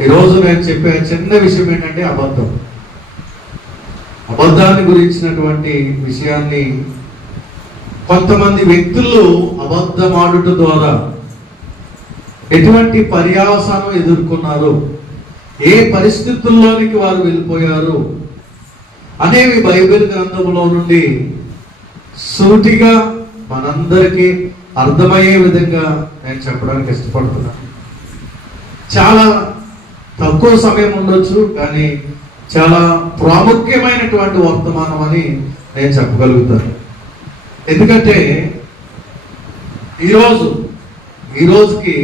ఈరోజు నేను చెప్పే చిన్న విషయం ఏంటంటే అబద్ధం. అబద్ధాన్ని గురించినటువంటి విషయాన్ని కొంతమంది వ్యక్తులు అబద్ధమాడుట ద్వారా ఎటువంటి పర్యావసానం ఎదుర్కొన్నారు, ఏ పరిస్థితుల్లోనికి వారు వెళ్ళిపోయారు అనేవి బైబిల్ గ్రంథంలో నుండి సూటిగా మనందరికీ అర్థమయ్యే విధంగా నేను చెప్పడానికి ఇష్టపడుతున్నాను. చాలా తక్కువ సమయం ఉండొచ్చు, కానీ చాలా ప్రాముఖ్యమైనటువంటి వర్తమానం అని నేను చెప్పగలుగుతాను. ఎందుకంటే ఈ రోజుకి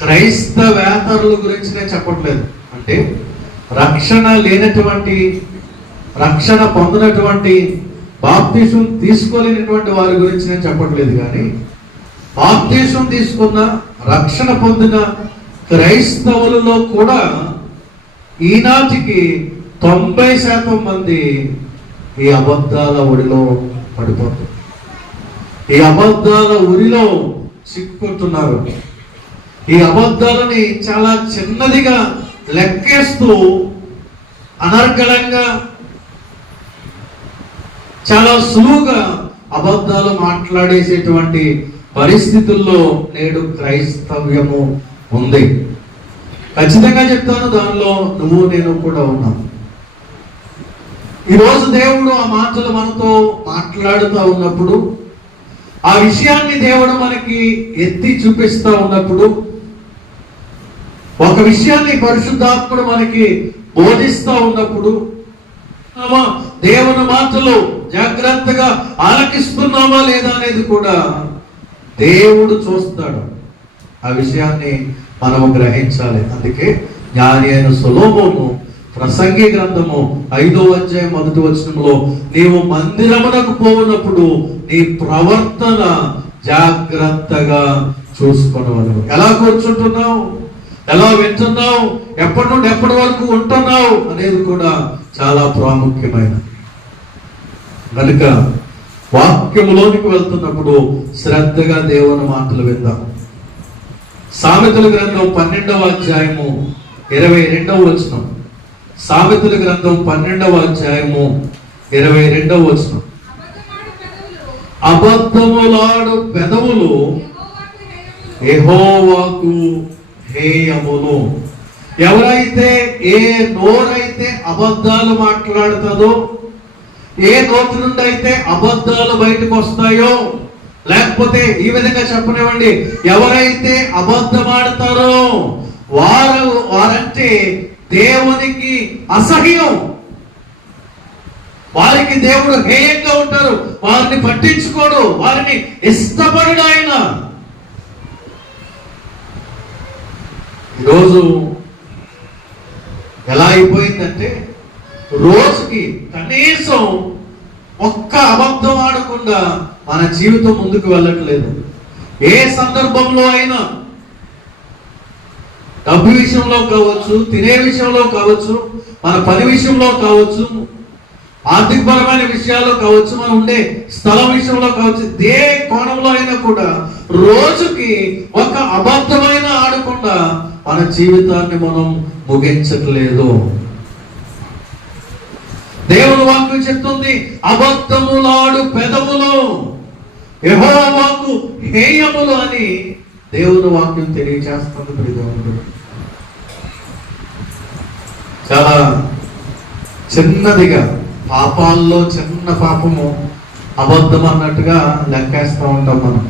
క్రైస్తవేతరుల గురించి నేను చెప్పట్లేదు. అంటే రక్షణ లేనటువంటి, రక్షణ పొందినటువంటి, బాప్తిసం తీసుకోలేనటువంటి వారి గురించి నేను చెప్పట్లేదు. కానీ బాప్తిసం తీసుకున్న, రక్షణ పొందిన క్రైస్తవులలో కూడా ఈనాటికి 90% మంది ఈ అబద్ధాల ఒడిలో పడిపోతారు, ఈ అబద్ధాల ఉరిలో చిక్కుకుంటున్నారు. ఈ అబద్ధాలని చాలా చిన్నదిగా లెక్కేస్తూ అనర్గళంగా చాలా సులువుగా అబద్ధాలు మాట్లాడేసేటువంటి పరిస్థితుల్లో నేడు క్రైస్తవ్యము ఉంది. ఖచ్చితంగా చెప్తాను, దానిలో నువ్వు నేను కూడా ఉన్నాం. ఈరోజు దేవుడు ఆ మాటలు మనతో మాట్లాడుతూ ఉన్నప్పుడు, ఆ విషయాన్ని దేవుడు మనకి ఎత్తి చూపిస్తూ ఉన్నప్పుడు, ఒక విషయాన్ని పరిశుద్ధాత్ముడు మనకి బోధిస్తూ ఉన్నప్పుడు, దేవుని మాటలు జాగ్రత్తగా ఆలకిస్తున్నామా లేదా అనేది కూడా దేవుడు చూస్తాడు. ఆ విషయాన్ని మనము గ్రహించాలి. అందుకే జ్ఞాని అయిన సొలొమోను ప్రసంగి గ్రంథము 5వ అధ్యాయం 1వ వచనంలో, నీవు మందిరమునకు పోవునప్పుడు నీ ప్రవర్తన జాగ్రత్తగా చూసుకొనవలెను. ఎలా కూర్చుంటున్నావు, ఎలా వింటున్నావు, ఎప్పటి నుండి ఎప్పటి వరకు ఉంటున్నావు అనేది కూడా చాలా ప్రాముఖ్యమైన. కనుక వాక్యములోనికి వెళ్తున్నప్పుడు శ్రద్ధగా దేవుని మాటలు విందాం. సామెతల గ్రంథం 12వ అధ్యాయము 22వ వచనం. సామెతల గ్రంథం 12వ అధ్యాయము 22వ వచనం. అబద్ధములాడు పెదవులు యెహోవాకు హేయములు. ఎవరైతే, ఏ నోరైతే అబద్ధాలు మాట్లాడుతుందో, ఏ నోటి నుండి అయితే అబద్ధాలు బయటకు వస్తాయో, లేకపోతే ఈ విధంగా చెప్పనివ్వండి, ఎవరైతే అబద్ధమాడతారో వారంటే దేవునికి అసహ్యం, వారికి దేవుడు హేయంగా ఉంటారు, వారిని పట్టించుకోడు, వారిని ఇష్టపడడు ఆయన. ఈరోజు ఎలా అయిపోయిందంటే, రోజుకి కనీసం ఒక్క అబద్ధం ఆడకుండా మన జీవితం ముందుకు వెళ్ళట్లేదు. ఏ సందర్భంలో అయినా, డబ్బు విషయంలో కావచ్చు, తినే విషయంలో కావచ్చు, మన పని విషయంలో కావచ్చు, ఆర్థికపరమైన విషయాల్లో కావచ్చు, మనం ఉండే స్థలం విషయంలో కావచ్చు, ఏ కోణంలో అయినా కూడా రోజుకి ఒక అబద్ధమైన ఆడకుండా మన జీవితాన్ని మనం ముగించట్లేదు. దేవుని వాక్యం చెప్తుంది, అబద్ధములాడు పెదవులు యెహోవాకు హేయములు అని దేవుని వాక్యం తెలియజేస్తుంది. ప్రియదేవుడు, చాలా చిన్నదిగా, పాపాల్లో చిన్న పాపము అబద్ధం అన్నట్టుగా లెక్కేస్తూ ఉంటాం మనం.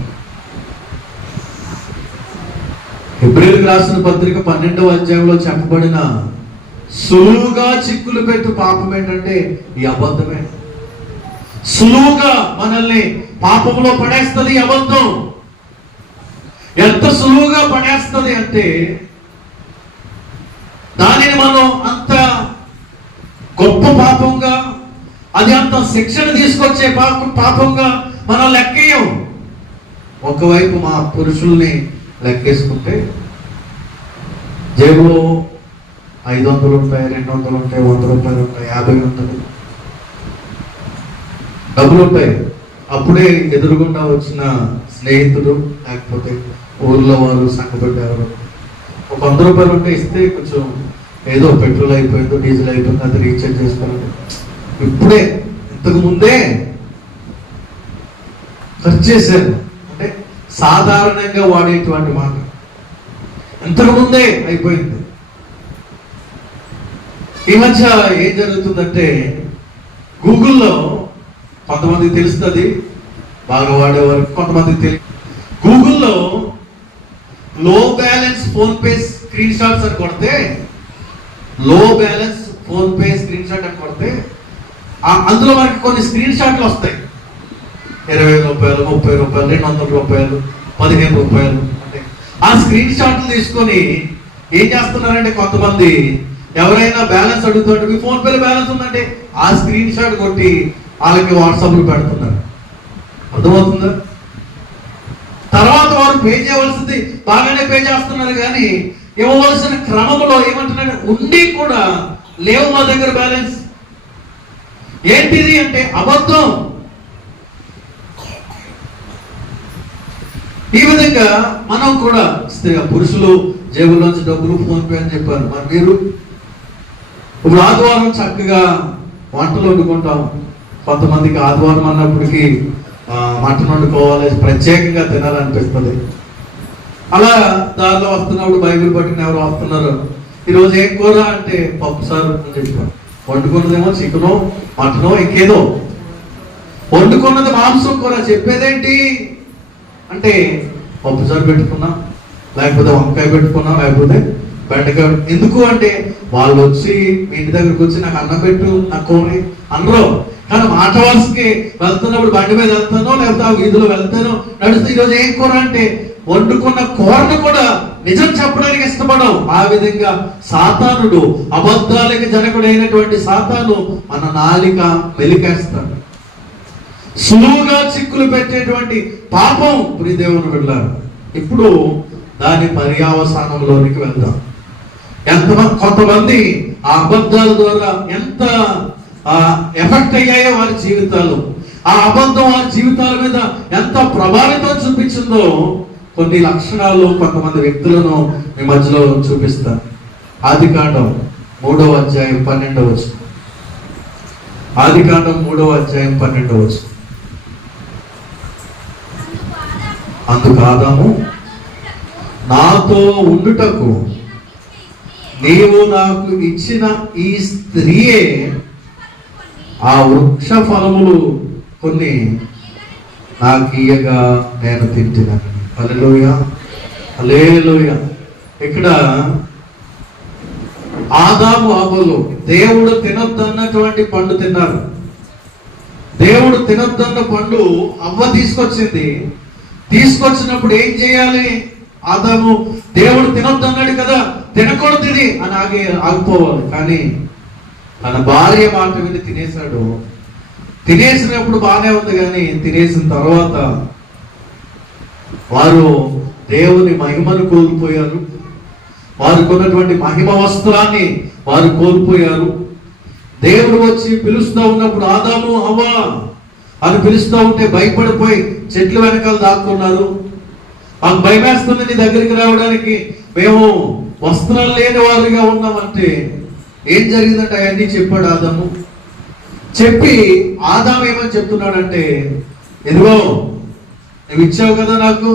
హెబ్రీయులకు రాసిన పత్రిక 12వ అధ్యాయంలో చెప్పబడిన సులువుగా చిక్కులు పెట్టు పాపం ఏంటంటే ఈ అబద్ధమే. సులువుగా మనల్ని పాపంలో పడేస్తుంది అబద్ధం. ఎంత సులువుగా పడేస్తుంది అంటే, దానిని మనం అంత గొప్ప పాపంగా, అది అంత శిక్షణ తీసుకొచ్చే పాపంగా మనం లెక్కేయం. ఒకవైపు మా పురుషుల్ని లెక్కేసుకుంటే జేబులో 500 ఉంటాయి, 200 ఉంటాయి, 100 రూపాయలు ఉంటాయి, 50 ఉంటుంది, డబ్బులు ఉంటాయి. అప్పుడే ఎదురుగుండా వచ్చిన స్నేహితుడు, లేకపోతే ఊర్లో వారు, సంఘపెట్టారు, ఒక 100 రూపాయలు ఉంటే ఇస్తే కొంచెం ఏదో పెట్రోల్ అయిపోయిందో డీజిల్ అయిపోయిందో అది రీఛార్జ్ చేసుకోవాలి. ఇప్పుడే ఇంతకు ముందే ఖర్చు చేశారు అంటే సాధారణంగా వాడేటువంటి మాట. ఇంతకు ముందే అయిపోయింది. ఈ మధ్య ఏం జరుగుతుందంటే గూగుల్లో కొంతమందికి తెలుస్తుంది, బాగా వాడేవారు, కొంతమందికి తెలియదు. గూగుల్లో లో balance phone pay screen shots అని కొడితే, లో balance phone pay screen shot అని కొడితే అందులో మనకి కొన్ని స్క్రీన్ షాట్లు వస్తాయి. 20 రూపాయలు, 30 రూపాయలు, 200 రూపాయలు, 15 రూపాయలు. అంటే ఆ స్క్రీన్ షాట్లు తీసుకొని ఏం చేస్తున్నారంటే కొంతమంది ఎవరైనా బ్యాలెన్స్ అడుగుతుంటే మీ ఫోన్ పేలో బ్యాలెన్స్ ఉందంటే ఆ స్క్రీన్ షాట్ కొట్టి వాళ్ళకి వాట్సాప్లో పెడుతున్నారు. అర్థమవుతుందా? తర్వాత వారు పే చేయవలసింది బాగానే పే చేస్తున్నారు, కానీ ఇవ్వవలసిన క్రమంలో ఏమంటున్నాడు, ఉండి కూడా లేవు మా దగ్గర బ్యాలెన్స్. ఏంటిది అంటే అబద్ధం. ఈ విధంగా మనం కూడా పురుషులు జేబుల్లోంచి డబ్బులు ఫోన్ పే అని చెప్పారు. మరి మీరు ఇప్పుడు ఆదివారం చక్కగా వంటలు వండుకుంటాం. కొంతమందికి ఆదివారం అన్నప్పటికీ మటన్ వండుకోవాలి, ప్రత్యేకంగా తినాలనిపిస్తుంది. అలా దారిలో వస్తున్నప్పుడు బైబిల్ పట్టుకుని ఎవరు వస్తున్నారు, ఈరోజు ఏం కూర అంటే పప్పు సారు అని చెప్పారు. వండుకున్నదేమో చికెనో మటనో ఇంకేదో, వండుకున్నది మాంసం కూర. చెప్పేదేంటి అంటే పప్పు సారు పెట్టుకున్నాం, లేకపోతే వంకాయ పెట్టుకున్నాం, లేకపోతే బెండకాయ. ఎందుకు అంటే వాళ్ళు వచ్చి మీ ఇంటి దగ్గరకు వచ్చి నాకు అన్నం పెట్టు, నాకు కూర అనరు. కానీ మాట వలసకి వెళ్తున్నప్పుడు బండి మీద వెళ్తానో లేకపోతే ఆ వీధిలో వెళ్తానో నడుస్తూ ఈరోజు ఏం కూర అంటే వండుకున్న కూరను కూడా నిజం చెప్పడానికి ఇష్టపడవు. ఆ విధంగా సాతానుడు, అబద్ధాలకి జనకుడైనటువంటి సాతాను మన నాలిక వెలికేస్తాడు. సులువుగా చిక్కులు పెట్టేటువంటి పాపం ప్రియదేవుని బిడ్డలారా. ఇప్పుడు దాని పర్యావసానంలోనికి వెళ్దాం. కొంతమంది ఆ అబద్ధాల ద్వారా ఎంత ఎఫెక్ట్ అయ్యాయో వారి జీవితాలు, ఆ అబద్ధం వారి జీవితాల మీద ఎంత ప్రభావితం చూపించిందో కొన్ని లక్షణాలు కొంతమంది వ్యక్తులను మీ మధ్యలో చూపిస్తారు. ఆదికాండం 3వ అధ్యాయం 12వ వచనం. ఆదికాండం 3వ అధ్యాయం 12వ వచనం. అందుకు ఆదాము, నాతో ఉండుటకు నీవు నాకు ఇచ్చిన ఈ స్త్రీయే ఆ వృక్ష ఫలములు కొన్ని నాకు ఇయ్యగా నేను తింటున్నాను. హల్లెలూయా, హల్లెలూయా. ఇక్కడ ఆదాము హవ్వలు దేవుడు తినొద్దన్నటువంటి పండు తిన్నారు. దేవుడు తినొద్దన్న పండు అవ్వ తీసుకొచ్చింది. తీసుకొచ్చినప్పుడు ఏం చేయాలి? ఆదాము దేవుడు తినొద్దన్నాడు కదా, తినకూడదు ఇది అని ఆగిపోవాలి. కానీ తన భార్య మాట విని తినేశాడు. తినేసినప్పుడు బాగానే ఉంది, కానీ తినేసిన తర్వాత వారు దేవుని మహిమను కోల్పోయారు. వారికి ఉన్నటువంటి మహిమ వస్త్రాన్ని వారు కోల్పోయారు. దేవుడు వచ్చి పిలుస్తూ ఉన్నప్పుడు ఆదాము హవ్వ అని పిలుస్తూ ఉంటే భయపడిపోయి చెట్ల వెనకాల దాక్కున్నారు. మాకు భయమేస్తుంది నీ దగ్గరికి రావడానికి, మేము వస్త్రాలు లేని వారిగా ఉన్నామంటే ఏం జరిగిందంటే అవన్నీ చెప్పాడు ఆదాము. చెప్పి ఆదాము ఏమని చెప్తున్నాడంటే, ఎదుగో నువ్వు ఇచ్చావు కదా, నాకు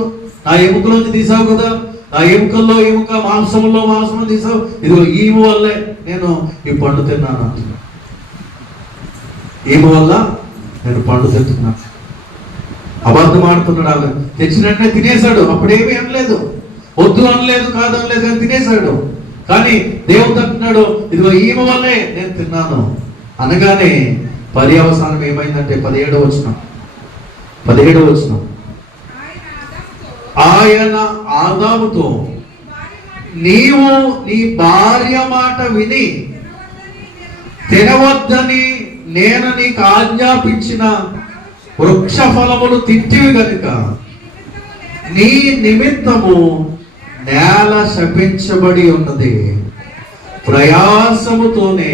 నా ఎముకలోంచి తీసావు కదా, నా ఎముకల్లో ఎముక, మాంసంలో మాంసం తీసావు, ఇదిగో ఈమె వల్లే నేను ఈ పండు తిన్నాను అంటున్నా. ఈమె వల్ల నేను పండు తింటున్నాను. అబద్ధం ఆడుతున్నాడు. ఆమె తెచ్చినట్టే తినేశాడు. అప్పుడేమీ అనలేదు, వద్దు అనలేదు, కాదు అనలేదు, కానీ తినేశాడు. కానీ దేవుడు అంటున్నాడు, ఇదిగో ఈమె వల్లే నేను తిన్నాను అనగానే పర్యవసానం ఏమైందంటే 17వ వచనం. ఆయన ఆదాముతో, నీవు నీ భార్య మాట విని తినవద్దని నేను నీకు ఆజ్ఞాపించిన వృక్ష ఫలములు తింటివి గనుక నీ నిమిత్తము నేల శపించబడి ఉన్నది, ప్రయాసముతోనే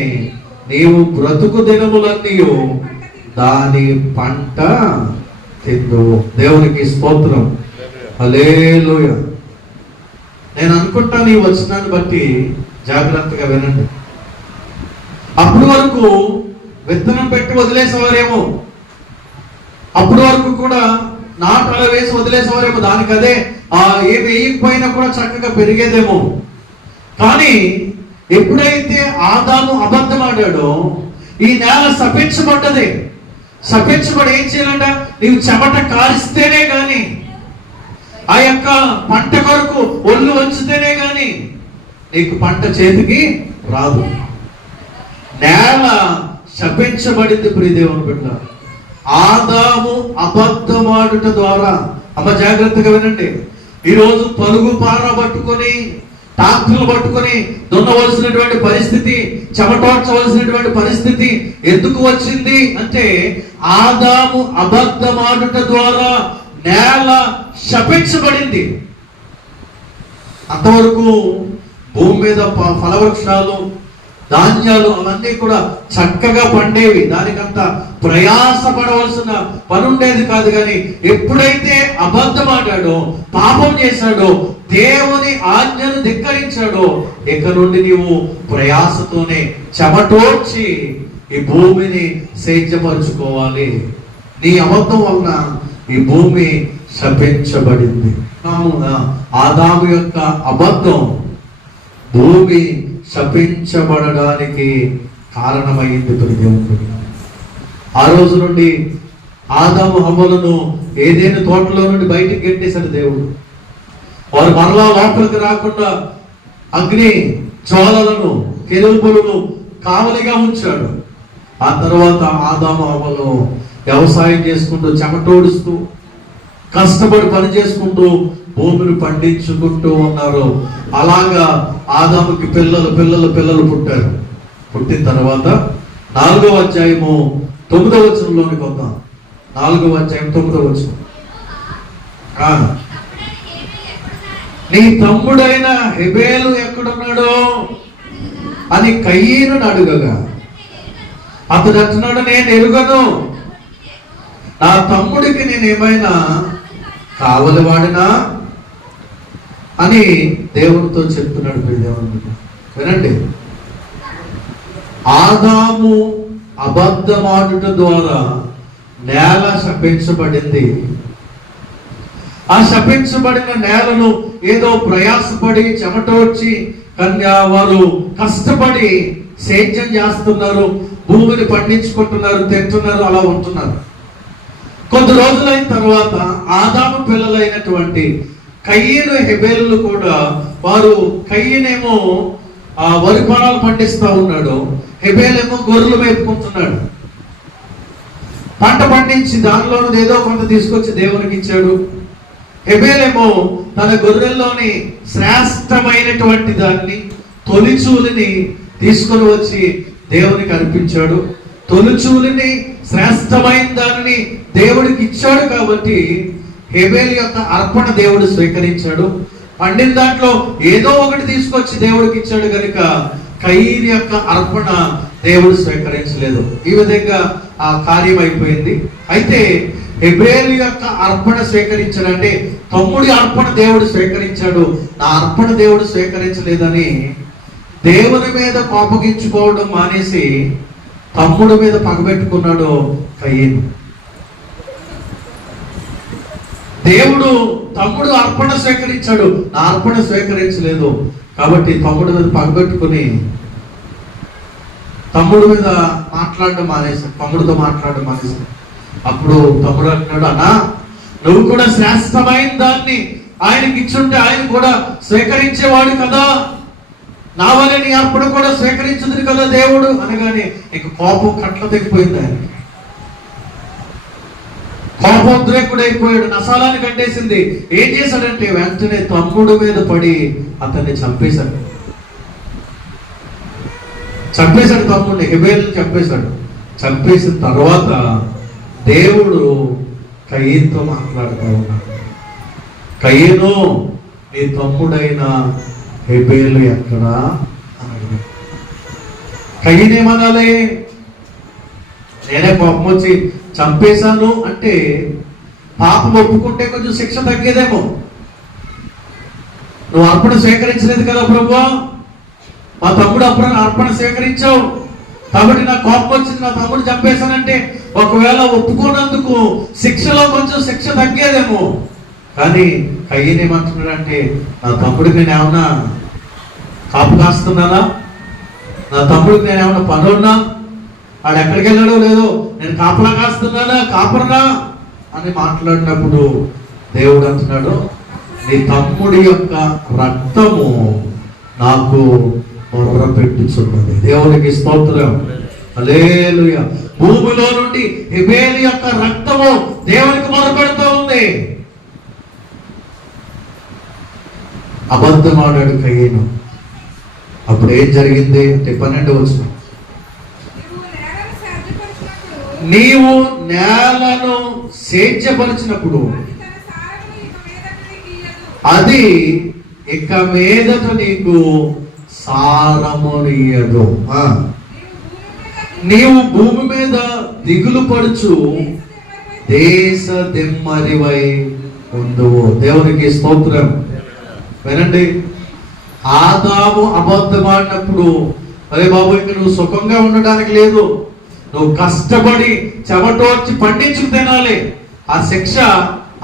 నీవు బ్రతుకు దినములన్నీ దాని పంట తిందు. దేవునికి స్తోత్రం, హల్లెలూయా. నేను అనుకుంటాను ఈ వచనాన్ని బట్టి జాగ్రత్తగా వినండి. అప్పటి వరకు విత్తనం పెట్టి వదిలేసేవారేమో, అప్పటి వరకు కూడా నాటలు వేసి వదిలేసేవారేమో, దానికి అదే ఏ వేయకపోయినా కూడా చక్కగా పెరిగేదేమో. కానీ ఎప్పుడైతే ఆదాము అబద్ధం ఆడాడో ఈ నేల శపించబడ్డది. శపించబడి ఏం చేయాలంట? నీవు చెమట కారిస్తేనే గాని, ఆ యొక్క పంట కొరకు ఒళ్ళు వంచితేనే గాని నీకు పంట చేతికి రాదు. నేల శపించబడింది. ప్రియదేవుని బిడ్డ, ఆదాము అబద్ధమాడుట ద్వారా. అమ్మ జాగ్రత్తగా వినండి. ఈరోజు పలుగు పార పట్టుకొని, ట్రాక్టర్లు పట్టుకొని దున్నవలసినటువంటి పరిస్థితి, చెమటోడ్చవలసినటువంటి పరిస్థితి ఎందుకు వచ్చింది అంటే ఆదాము అబద్ధమాడుట ద్వారా నేల శపించబడింది. అంతవరకు భూమి మీద ఫలవృక్షాలు, ధాన్యాలు అవన్నీ కూడా చక్కగా పండేవి. దానికంత ప్రయాసపడవలసిన పని ఉండేది కాదు. కానీ ఎప్పుడైతే అబద్ధమాడాడో, పాపం చేశాడో, దేవుని ఆజ్ఞను ధిక్కరించాడో, ఇక నుండి నీవు ప్రయాసతోనే చెమటోడ్చి ఈ భూమిని సేద్యపరుచుకోవాలి. నీ అబద్ధం వలన ఈ భూమి శపించబడింది. ఆదాము యొక్క అబద్ధం భూమి శపించబడడానికి కారణమైంది. దేవుడు ఆ రోజు నుండి ఆదాము హవ్వలను ఏదైనా తోటలో నుండి బయటికి గెట్టేశాడు దేవుడు. వారు మరలా లోపలికి రాకుండా అగ్ని జ్వాలలను, కెరూబులను కావలిగా ఉంచాడు. ఆ తర్వాత ఆదాము హవ్వలు వ్యవసాయం చేసుకుంటూ, చెమటోడుస్తూ, కష్టపడి పని చేసుకుంటూ భూమిని పండించుకుంటూ ఉన్నారు. అలాగా ఆదాముకి పిల్లలు పుట్టారు. పుట్టిన తర్వాత 4వ అధ్యాయము 9వ వచనంలోనికి వద్దాం. 4వ అధ్యాయం 9వ వచనం. నీ తమ్ముడైన హెబేలు ఎక్కడున్నాడో అని కయీను అడుగగా అతడు అంటున్నాడు, నేను ఎరుగను, నా తమ్ముడికి నేనేమైనా కావలివాడినా అని దేవునితో చెప్తున్నాడు. దేవుని వినండి, ఆదాము అబద్ధమాడుట ద్వారా నేల శపించబడింది. ఆ శపించబడిన నేలను ఏదో ప్రయాసపడి చెమటోడ్చి వారు కష్టపడి సేద్యం చేస్తున్నారు, భూమిని పండించుకుంటున్నారు, తింటున్నారు, అలా ఉంటున్నారు. కొద్ది రోజులైన తర్వాత ఆదాము పిల్లలైనటువంటి కయీను, హెబేలు కూడా, వారు కయీనేమో వరి పొలాలు పండిస్తూ ఉన్నాడు, హెబేలేమో గొర్రెలు మేపుకుంటున్నాడు. పంట పండించి దానిలో ఏదో కొంత తీసుకొచ్చి దేవునికి ఇచ్చాడు. హెబేలేమో తన గొర్రెల్లోని శ్రేష్టమైనటువంటి దాన్ని, తొలిచూలిని తీసుకొని వచ్చి దేవునికి అర్పించాడు. తొలిచూలిని, శ్రేష్టమైన దానిని దేవుడికి ఇచ్చాడు కాబట్టి హెబేలు యొక్క అర్పణ దేవుడు స్వీకరించాడు. పండిన దాంట్లో ఏదో ఒకటి తీసుకొచ్చి దేవుడికి ఇచ్చాడు కనుక కయీను యొక్క అర్పణ దేవుడు స్వీకరించలేదు. ఈ విధంగా ఆ కార్యం అయిపోయింది. అయితే హెబేలు యొక్క అర్పణ స్వీకరించాడంటే తమ్ముడి అర్పణ దేవుడు స్వీకరించాడు, నా అర్పణ దేవుడు స్వీకరించలేదని దేవుని మీద కోపగించుకోవడం మానేసి తమ్ముడి మీద పగబెట్టుకున్నాడు కయీను. దేవుడు తమ్ముడు అర్పణ స్వీకరించాడు, నా అర్పణ స్వీకరించలేదు కాబట్టి తమ్ముడి మీద పగబెట్టుకుని తమ్ముడి మీద మాట్లాడడం మానేశాడు, తమ్ముడితో మాట్లాడడం మానేశాడు. అప్పుడు తమ్ముడు అంటున్నాడు, అన్నా నువ్వు కూడా శ్రేష్టమైన దాన్ని ఆయనకి ఇచ్చుంటే ఆయన కూడా స్వీకరించేవాడు కదా, నా వల్ల నీ అర్పణ కూడా స్వీకరించుంది కదా దేవుడు అనగానే ఇంక కోపం కట్ల తెగిపోయింది. ఆయనకి కోపోద్రేకుడైపోయాడు, నసాలాన్ని కట్టేసింది. ఏం చేశాడంటే వెంటనే తమ్ముడు మీద పడి అతన్ని చంపేశాడు. తమ్ముడిని, హెబేలుని చంపేశాడు. చంపేసిన తర్వాత దేవుడు కయీనుతో మాట్లాడుతూ ఉన్నాడు, కయీను నీ తమ్ముడైన హెబేలు ఎక్కడా అని. కయీనేమనాలి? నేనే కోపం వచ్చి చంపేశాను అంటే పాపం ఒప్పుకుంటే కొంచెం శిక్ష తగ్గేదేమో. నువ్వు అర్పణ స్వీకరించలేదు కదా ప్రభువా, మా తమ్ముడు అర్పణ స్వీకరించావు కాబట్టి నాకు కోపం వచ్చింది, నా తమ్ముడు చంపేశానంటే ఒకవేళ ఒప్పుకోనందుకు శిక్షలో కొంచెం శిక్ష తగ్గేదేమో. కానీ కయ్యను ఏమంటున్నాడంటే, నా తమ్ముడికి నేను ఏమన్నా కాపు కాస్తున్నానా, నా తమ్ముడికి నేను ఏమన్నా పనున్నా, వాడు ఎక్కడికి వెళ్ళాడో లేదో నేను కాపలా కాస్తున్నానా కాపరనా అని మాట్లాడినప్పుడు దేవుడు అంటున్నాడు, నీ తమ్ముడి యొక్క రక్తము నాకు మొర్ర పెట్టుచున్నది. దేవునికి స్తోత్రం, హల్లెలూయా. భూమిలో నుండి హేబెలు యొక్క రక్తము దేవునికి మొర్ర పెడుతూ ఉంది. అబద్ధమాడాడు కయ్యను. అప్పుడు ఏం జరిగింది అంటే 12వ వచనం, నీవు నేలను సేద్యపరిచినప్పుడు అది ఇక మీదట నీకు సారమునియదు. నీవు భూమి మీద దిగులు పడుచు దేశ దిమ్మరివై ఉందువు. దేవునికి స్తోత్రం. వినండి, ఆదాము అబద్ధమాడినప్పుడు, అరే బాబు ఇంక నువ్వు సుఖంగా ఉండడానికి లేదు, నువ్వు కష్టపడి చెమటోర్చి పండించుకు తినాలి. ఆ శిక్ష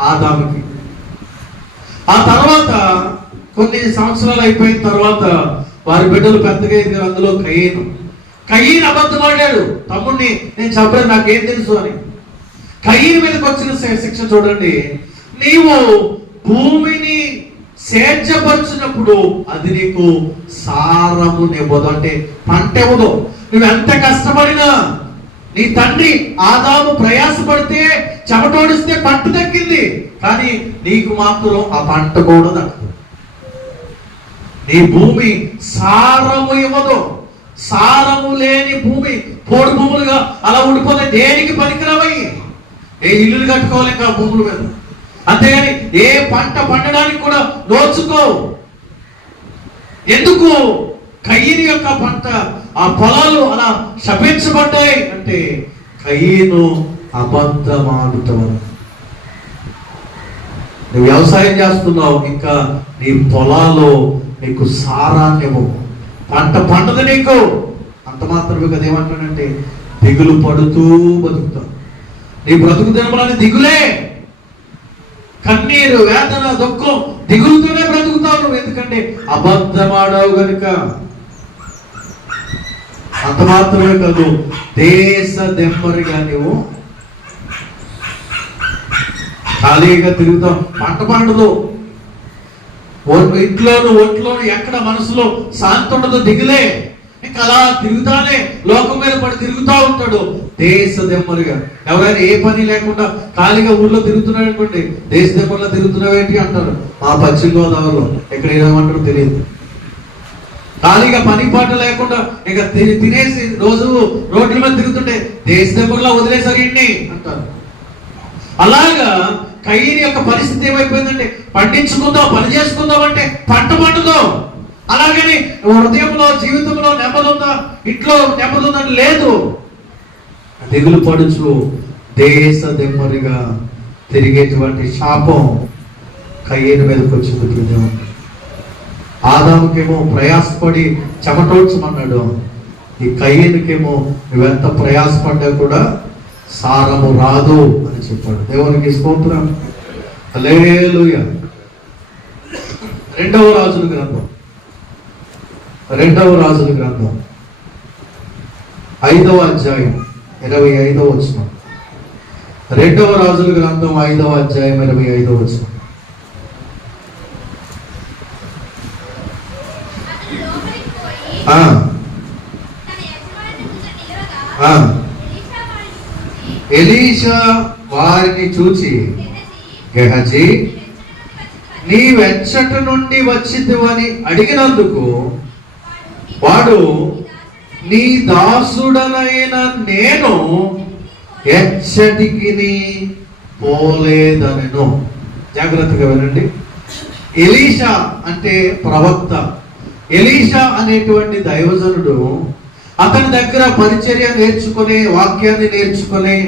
ఆదాముకి. ఆ తర్వాత కొన్ని సంవత్సరాలు అయిపోయిన తర్వాత వారి బిడ్డలు పెద్దగా ఎదిగారు. అందులో కయ్యను అబద్ధమాడాడు. తమ్ముడిని నేను చెప్పలేదు, నాకేం తెలుసు అని. కయ్యను మీదకి వచ్చిన శిక్ష చూడండి, నీవు భూమిని సేద్యపరిచినప్పుడు అది నీకు సారమునివ్వదు, అంటే పంట ఇవ్వదు. నువ్వు ఎంత కష్టపడినా, నీ తండ్రి ఆదాము ప్రయాసపడితే చెమటోడిస్తే పంట దక్కింది, కానీ నీకు మాత్రం ఆ పంట కూడా దక్కదు. నీ భూమి సారము ఇవ్వదు. సారము లేని భూమి పోడు భూములుగా అలా ఉండిపోతే దేనికి పనికిరావయ్యి. ఏ ఇల్లులు కట్టుకోవాలి ఇంకా భూముల మీద, అంతేగాని ఏ పంట పండడానికి కూడా నోచుకో. ఎందుకు కయ్యను యొక్క పంట, ఆ పొలాలు అలా శపించబడ్డాయి అంటే కయ్యను అబద్ధమాడుతావు. నువ్వు వ్యవసాయం చేస్తున్నావు, ఇంకా నీ పొలాల్లో నీకు సారాన్ని ఇవ్వవు, పంట పండదు నీకు. అంత మాత్రమే కదా ఏమంటాడంటే దిగులు పడుతూ బతుకుతావు. నీ బ్రతుకు దినములని దిగులే, కన్నీరు, వేదన, దుఃఖం, దిగులుతూనే బ్రతుకుతావు నువ్వు. ఎందుకంటే అబద్ధమాడావు గనుక. అంత మాత్రమే కాదు, దేశ దెమ్మరిగా నువ్వు ఖాళీగా తిరుగుతావు, పంట పండదు. ఇంట్లోను ఒంట్లోను ఎక్కడ మనసులో శాంతి ఉండదు, దిగులే. ఇంకా అలా తిరుగుతానే లోకం మీద పడి తిరుగుతూ ఉంటాడు దేశ దెమ్మరిగా. ఎవరైనా ఏ పని లేకుండా ఖాళీగా ఊళ్ళో తిరుగుతున్నాడు అనుకోండి, దేశ దెమ్మరిలో తిరుగుతున్నావేంటి అంటారు. మా పశ్చిమ గోదావరిలో ఎక్కడ ఏమంటారో తెలియదు. ఖాళీగా పని పాట లేకుండా ఇక తినేసి రోజు రోడ్ల మీద తిరుగుతుంటే దేశ దెమ్మరిలో వదిలేసారు ఇంటి అంటారు. అలాగా కయ్యను యొక్క పరిస్థితి ఏమైపోయిందంటే, పండించుకుందాం, పని చేసుకుందాం అంటే పంట పండుదాం. అలాగని హృదయంలో, జీవితంలో నెమ్మది ఉందా, ఇంట్లో నెమ్మది ఉందని లేదు. దిగులు పడుచు దేశ దెమ్మరిగా తిరిగేటువంటి శాపం కయ్యను మీదకి వచ్చింది. ఆదాముకేమో ప్రయాసపడి చెమటోడ్చమన్నాడు, ఈ కయ్యనుకేమో నువ్వెంత ప్రయాసపడ్డా కూడా సారము రాదు అని చెప్పాడు. దేవునికి స్తోత్రం, హల్లెలూయా. 2వ రాజుల గ్రంథం 5వ అధ్యాయం 25వ వచనం. 2వ రాజుల గ్రంథం 5వ అధ్యాయం 25వ వచనం. ఎలీషా వారిని చూచి, గెహజీ నీవెచ్చట నుండి వచ్చితివని అడిగినందుకు వాడు, నీ దాసుడనైన నేను ఎచ్చటికి పోలేదనెను. జాగ్రత్తగా వినండి. ఎలీషా అంటే ప్రవక్త. ఎలీషా అనేటువంటి దైవజనుడు అతని దగ్గర పరిచర్య నేర్చుకుని, వాక్యాన్ని నేర్చుకుని,